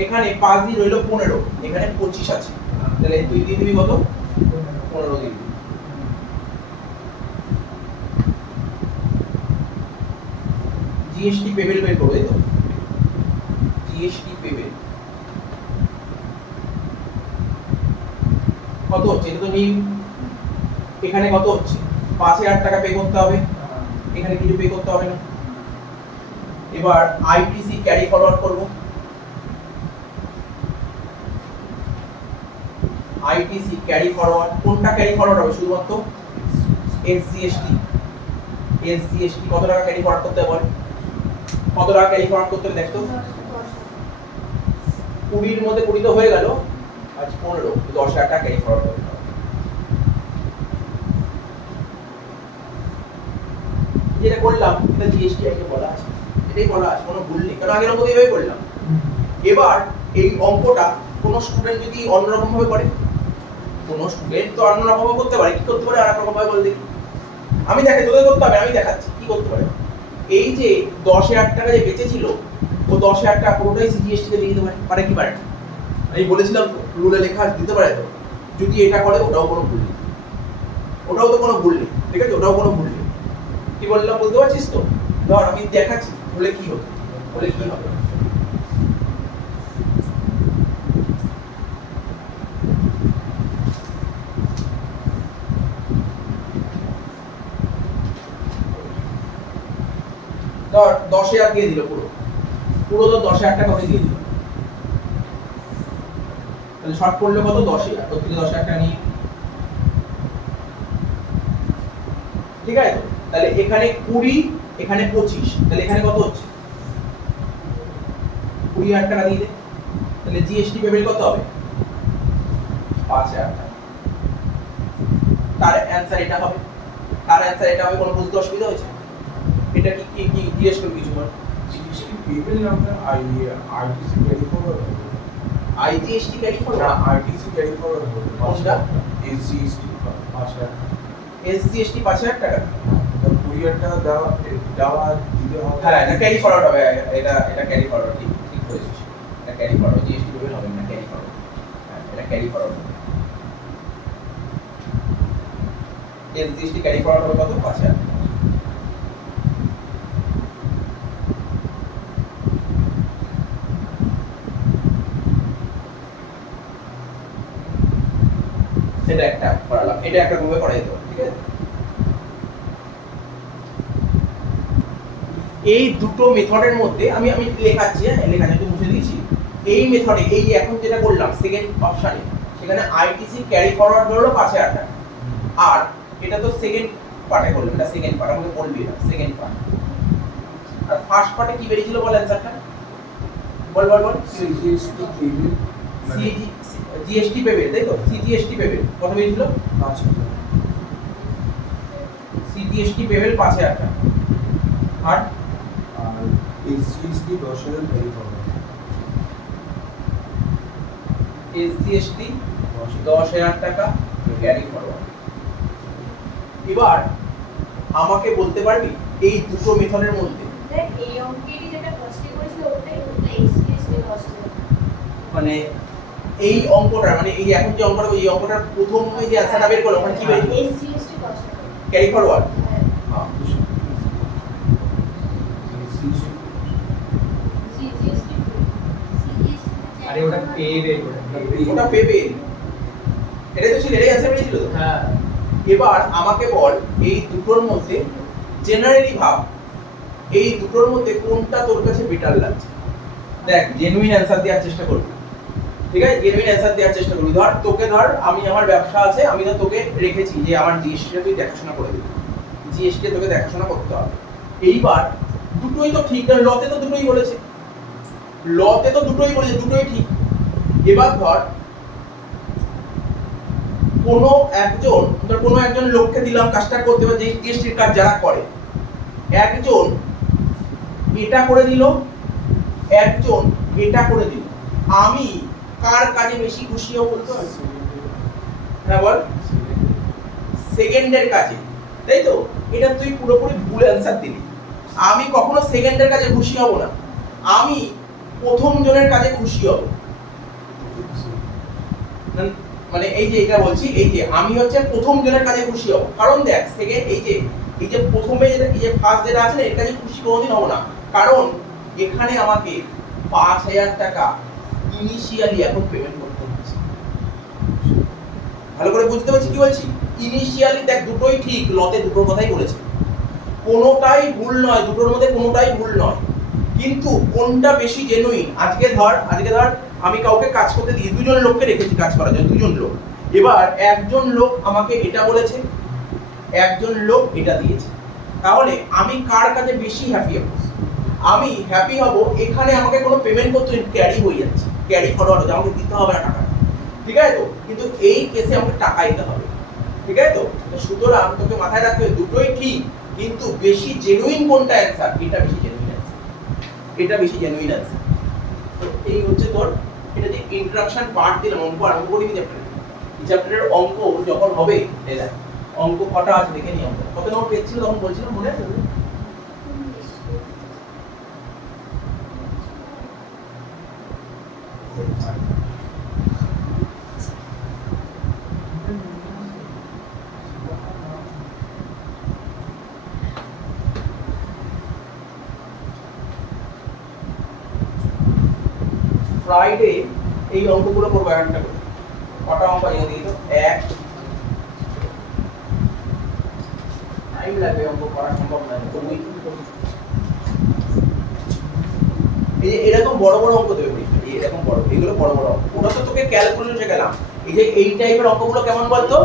এখানে 5 দিয়ে রইলো 15 এখানে 25 আছে তাহলে তুই দিয়ে দিবি কত 15 দিয়ে দিবি জিএসটি পেবেল বের করবে তাই তো জিএসটি পেবেল কত হচ্ছে এটা তো নিউ এখানে কত হচ্ছে 5,000 টাকা পে করতে হবে এখানে কিছু পে করতে হবে না এবার আইটিসি ক্যারি ফরওয়ার্ড করব আইটিসি ক্যারি ফরওয়ার্ড কোনটা ক্যারি ফরওয়ার্ড হবে শুধুমাত্র এসজিএসটি এসজিএসটি কত টাকা ক্যারি ফরওয়ার্ড করতে হবে কত টাকা ক্যারি ফরওয়ার্ড করতে হবে দেখো 20 এর মধ্যে 20 তো হয়ে গেল আজ 15 10,000 টাকা ক্যারি ফরওয়ার্ড করতে হবে যেটা করলাম এটা জিএসটি আইকে বলা আছে এটাই বলা আছে কোনো ভুল নেই কারণ আগের অঙ্ক এইভাবেই করলাম এবার এই অঙ্কটা কোন স্টুডেন্ট যদি অন্যরকম ভাবে করে কোন স্টুডেন্ট তো অন্যরকম ভাবে করতে পারে কি করতে পারে আরেক রকম ভাবে বল দেখি আমি দেখাই তোদের করতে হবে আমি দেখাচ্ছি কি করতে পারে এই যে 10,000 টাকা যে বেঁচে ছিল ও 10,000 টাকা পুরোটাই সিজিএসটি তে দিয়ে দিতে পারে কি পারে আমি বলেছিলাম রুলে লেখা দিতে পারে তো যদি এটা করে ওটাও কোনো ভুল নেই ওটাও তো কোনো ভুল নেই ঠিক আছে ওটাও কোনো ভুল নেই কি বললাম বুঝতে পারছিস তো ধর আমি দেখাচ্ছি বলে কি হবে বলে কি হবে ধর 10,000 দিয়ে দিল পুরো পুরো তো 10,000 টাকা করে দিয়ে দিল তাহলে শর্ট পড়লে কত 10,000 ওর থেকে 10,000 টাকা নিয়ে ঠিক আছে তাহলে এখানে 20 এখানে 25 তাহলে এখানে কত হচ্ছে 20,000 টাকা দিয়ে দে তাহলে জিএসটি পেমেন্ট কত হবে 5,000 টাকা তার অ্যানসার এটা হবে তার অ্যানসার এটা হবে কোনো বুঝতে অসুবিধা হয়েছে এটা কি কি কি জিজ্ঞেস করবি কিছু বল জিএসটি পেবেল আমরা ITC carry forward IGST carry না ফরওয়ার্ড আরটিসি ক্যারি ফরওয়ার্ড হবে কোনটা? এসজিএসটি 5000 এসজিএসটি 5000 টাকা। কুরিয়ারটা দেওয়া দিতে হবে। হ্যাঁ এটা ক্যারি ফরওয়ার্ড হবে, এটা ক্যারি ফরওয়ার্ড, ঠিক ঠিক বলেছিস, এটা ক্যারি ফরওয়ার্ড, জিএসটি পেমেন্ট হবে না, ক্যারি ফরওয়ার্ড, হ্যাঁ এটা ক্যারি ফরওয়ার্ড হবে। এসজিএসটি ক্যারি ফরওয়ার্ড হবে কত? 5000। এটা একটা করালাম, এটা একটা ভাবে করা যেতে পারে, ঠিক আছে। এই দুটো মেথডের মধ্যে আমি লেখাচ্ছি, হ্যাঁ লেখাচ্ছি, একটু মুছে দিয়েছি। এই মেথডে এই যে এখন যেটা করলাম সেকেন্ড অপশনে, সেখানে আইটিসি ক্যারি ফরওয়ার্ড হলো 5000 টাকা, আর এটা তো সেকেন্ড পার্টে করলাম, এটা সেকেন্ড পার্ট, আমাকে বলবি না সেকেন্ড পার্ট। আর ফার্স্ট পার্টে কি বেরিয়েছিল বল অ্যানসারটা, বল বল বল। সিজিএসটি পেমেন্ট জিএসটি পেমেন্ট, তাই তো, সিজিএসটি পেমেন্ট কত বেরিয়েছিল? 5000 সিজিএসটি পেমেন্ট 5000 টাকা, আর আর এসজিএসটি 10000 ক্যারি ফরওয়ার্ড। এসজিএসটি 10000 টাকা ক্যারি ফরওয়ার্ড। এবার আমাকে বলতে পারবি এই দুটো মেথডের মধ্যে দেখ এই অঙ্কেরই যেটা কষ্টে করেছিল ওটাই এসজিএসটি কষ্টে। মানে এই অঙ্কটা, মানে এই এখন যে অঙ্কটা, এই অঙ্কটার প্রথম ওই যে অ্যানসারটা বের করলাম ওখানে কি বেরিয়েছে? এসজিএসটি কষ্টে। Carry forward. হ্যাঁ হ্যাঁ সিজিএসটি আরে ওটা পে বের করে ওটা পেবে, এটাই তো ছিল, এটাই অ্যান্সার বেরিয়েছিল তো। হ্যাঁ এবার আমাকে বল এই দুটোর মধ্যে জেনারেলি ভাব, এই দুটোর মধ্যে কোনটা তোর কাছে বেটার লাগছে। দেখ জেনুইন অ্যানসার দেওয়ার চেষ্টা করবি, ঠিক আছে, জেনুইন অ্যানসার দেওয়ার চেষ্টা করবি। ধর তোকে, ধর আমি, আমার ব্যবসা আছে, আমি তো তোকে রেখেছি যে আমার জিএসটি তুই দেখাশোনা করে দিবি, জিএসটি তোকে দেখাশোনা করতে হবে। এইবার দুটোই তো ঠিক, কারণ লতে তো দুটোই বলেছে, লতে তো দুটোই বলেছে, দুটোই ঠিক। এবার ধর কোনো একজন লোককে দিলাম কাজটা করতে, বা যে জিএসটির কাজ যারা করে, একজন এটা করে দিল, একজন এটা করে দিল, আমি কার কাজে বেশি খুশি হব বলতে পারছি? হ্যাঁ বল, সেকেন্ডের কাজে, তাই তো। এটা তুই পুরোপুরি ভুল অ্যান্সার দিলি। আমি কখনো সেকেন্ডের কাজে খুশি হব না, আমি প্রথম জনের কাজে খুশি হব। মানে এই যে এটা বলছি, এই যে আমি হচ্ছে প্রথম জনের কাজে খুশি হব, কারণ দেখ সেকেন্ড এই যে প্রথমে যেটা, এই যে ফার্স্ট যেটা আছে না, এর কাজে খুশি কোনোদিন হব না, কারণ এখানে আমাকে 5000 টাকা ইনিশিয়ালি এখন পেমেন্ট করতে হচ্ছে। ভালো করে বুঝতে পারছি কি বলছি? ইনিশিয়ালি দেখ দুটোই ঠিক, লতে দুটোর কথাই বলেছে, কোনোটাই ভুল নয়, দুটোর মধ্যে কোনোটাই ভুল নয়, কিন্তু কোনটা বেশি জেনুইন। আজকে ধর আমি কাউকে কাজ করতে দিয়ে দুজন লোককে রেখেছি কাজ করার জন্য, দুজন লোক। এবার একজন লোক আমাকে এটা বলেছে, একজন লোক এটা দিয়েছে, তাহলে আমি কার কাছে বেশি হ্যাপি হব? আমি হ্যাপি হব এখানে আমাকে কোনো পেমেন্ট করতে ক্যারি হয়ে যাচ্ছে, ক্যারি ফরওয়ার্ড হচ্ছে, আমাকে দিতে হবে না টাকা, ঠিক আছে তো। কিন্তু এই কেসে আমাকে টাকা দিতে হবে, ঠিক আছে তো। সুতরাং তোকে মাথায় রাখতে হবে দুটোই ঠিক, কিন্তু বেশি জেনুইন কোনটা অ্যান্সার, এটা বেশি জেনুইন অ্যান্সার, এটা বেশি জেনুইন অ্যান্সার। তো এই হচ্ছে তোর, এটা যে ইন্ট্রোডাকশন পার্ট দিলাম, অঙ্ক আরম্ভ করি চ্যাপ্টারে। এই চ্যাপ্টারের অঙ্ক যখন হবে, এই দেখ অঙ্ক কটা আছে দেখে নি, অঙ্ক কত নম্বর পেজ ছিল তখন বলছিলাম, মনে আছে? ফ্রাইডে এই অঙ্কগুলো করবো একটা করে। কটা অঙ্ক আছে দেখি তো? এক, টাইম লাগবে, অঙ্ক করা সম্ভব নয়। এই যে এরকম বড় বড় অঙ্ক দেবে পরীক্ষায়, এরকম বড়, এগুলো বড় বড় অঙ্ক। ওটা তো তোকে ক্যালকুলেশনে গেলাম। এই যে এই টাইপের অঙ্কগুলো কেমন বলতো?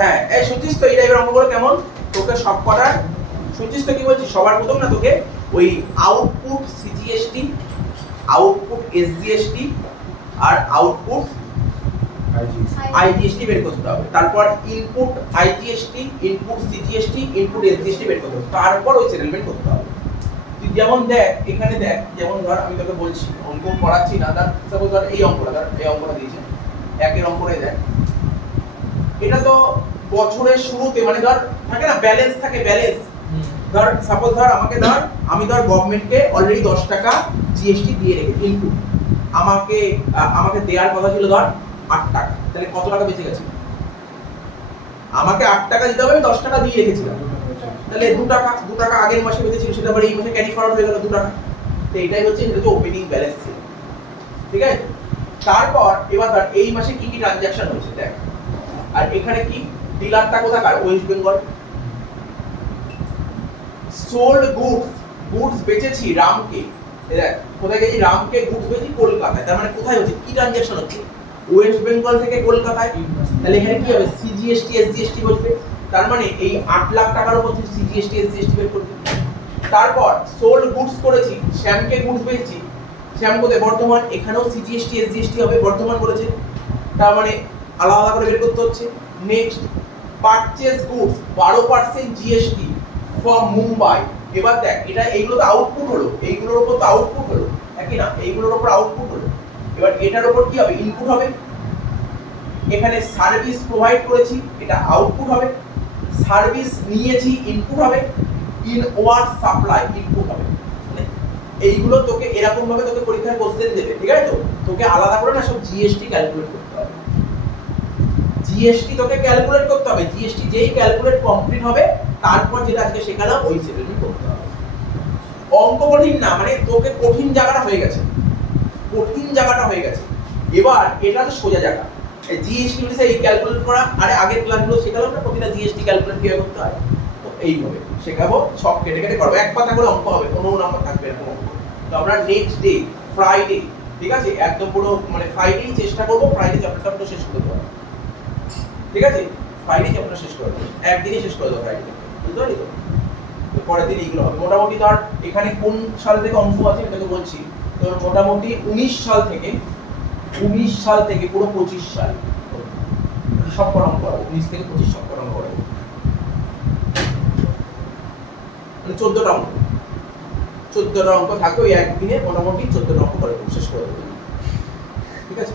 হ্যাঁ, এই শুনছিস তো, এই টাইপের অঙ্কগুলো কেমন? তোকে সব কটার, শুনছিস তো কি বলছি, সবার প্রথম না তোকে ওই আউটপুট সিজিএসটি, আউটপুট এসজিএসটি আর আউটপুট আইজিএসটি বের করতে হবে। তারপর input IGST, input CGST, input SGST বের করতে হবে। তারপর ওই সেটেলমেন্ট করতে হবে। তুই যেমন দেখ এখানে দেখ, যেমন ধর আমি তোকে বলছি অঙ্ক করাচ্ছি না, ধর সাপোজ ধর এই অঙ্কটা দিয়েছে, একের অঙ্কটাই দেখ। এটা তো বছরের শুরুতে মানে ধর থাকে না ব্যালেন্স থাকে, ব্যালেন্স ধর সাপোজ ধর আমি ধর গভর্নমেন্টকে অলরেডি 10 টাকা জিএসটি দিয়ে রেখেছি ইনপুট, আমাকে দেওয়ার কথা ছিল ধর 8 টাকা, তাহলে কত টাকা বেঁচে গেছে? আমাকে 8 টাকা দিতে হবে, আমি 10 টাকা দিয়ে রেখেছিলাম, তাহলে 2 টাকা আগের মাসে বেঁচেছিল, সেটা আবার এই মাসে ক্যারি ফরওয়ার্ড হয়ে গেল 2 টাকা। তো এটাই হচ্ছে ওপেনিং ব্যালেন্স ছিল, ঠিক আছে? তারপর এবার ধর এই মাসে কি কি ট্রানজাকশন হয়েছে দেখ, আর এখানে কি ডিলারটা কোথাকার? ওয়েস্ট বেঙ্গল। সোল্ড গুডস বেচেছি রামকে, দেখ কোথায় গেছি? রামকে গুডস বেচেছি কলকাতায়, তার মানে কোথায় হচ্ছে কি ট্রানজাকশন হচ্ছে? ওয়েস্ট বেঙ্গল থেকে কলকাতায়। তাহলে এখানে কি হবে? সিজিএসটি এসজিএসটি বসবে, তার মানে এই 8 লাখ টাকার উপর তুই সিজিএসটি এসজিএসটি বের করবি। তারপর সোল্ড গুডস করেছি, শ্যামকে গুডস বেচেছি, শ্যাম কোথায়? বর্ধমান, এখানেও সিজিএসটি এসজিএসটি হবে, বর্ধমান বলেছে, তার মানে আলাদা আলাদা করে বের করতে হচ্ছে। Next purchase goods 12% GST from Mumbai. এবার দেখ এটা এইগুলো তো আউটপুট হলো, এইগুলোর উপর তো আউটপুট হলো, একই না? এইগুলোর উপর আউটপুট হলো, এবার এটার উপর কি হবে? ইনপুট হবে। এখানে সার্ভিস প্রোভাইড করেছি, এটা আউটপুট হবে। সার্ভিস নিয়েছি, ইনপুট হবে। ইনওয়ার্ড সাপ্লাই, ইনপুট হবে। মানে এইগুলো তোকে এরকম ভাবে তোকে পরীক্ষায় কোশ্চেন দেবে, ঠিক আছে? তো তোকে আলাদা করে না সব জিএসটি ক্যালকুলেট করতে হবে, জিএসটি তোকে ক্যালকুলেট করতে হবে। জিএসটি যেই ক্যালকুলেট কমপ্লিট হবে, তারপর যেটা আজকে শেখালাম ওই সেটেলমেন্ট করতে হবে। অঙ্ক কঠিন না, মানে তোকে কঠিন জায়গাটা হয়ে গেছে, কঠিন জায়গাটা হয়ে গেছে। এবার এটা তো সোজা জায়গা, জিএসটি হচ্ছে এই ক্যালকুলেট করা। আরে আগের ক্লাসগুলো শেখালাম না প্রতিটা জিএসটি ক্যালকুলেট কিভাবে করতে হয়, তো এইভাবে শেখাবো, সব কেটে কেটে করবো, এক পাতা করে অঙ্ক হবে, কোনো নাম্বার থাকবে না কোনো অঙ্ক। তো আমরা নেক্সট ডে ফ্রাইডে, ঠিক আছে, একদম পুরো মানে ফ্রাইডেই চেষ্টা করবো ফ্রাইডে চ্যাপ্টারটা পুরো শেষ করে দেওয়া, ঠিক আছে? ফ্রাইডে চ্যাপ্টার শেষ করে দেবো, একদিনই শেষ করে দেবো ফ্রাইডে, বুঝতে পারলি তো? তো পরের দিন এইগুলো হবে। মোটামুটি ধর এখানে কোন সাল থেকে অঙ্ক আছে আমি তোকে বলছি, তোর মোটামুটি 19 সাল থেকে পুরো 25 সাল সব করা অঙ্ক করাবো, 19 থেকে 25 সব করা অঙ্ক করাবো, মানে 14টা অঙ্ক থাকবে। ওই একদিনে মোটামুটি 14টা অঙ্ক করে শেষ করে দেবো, ঠিক আছে?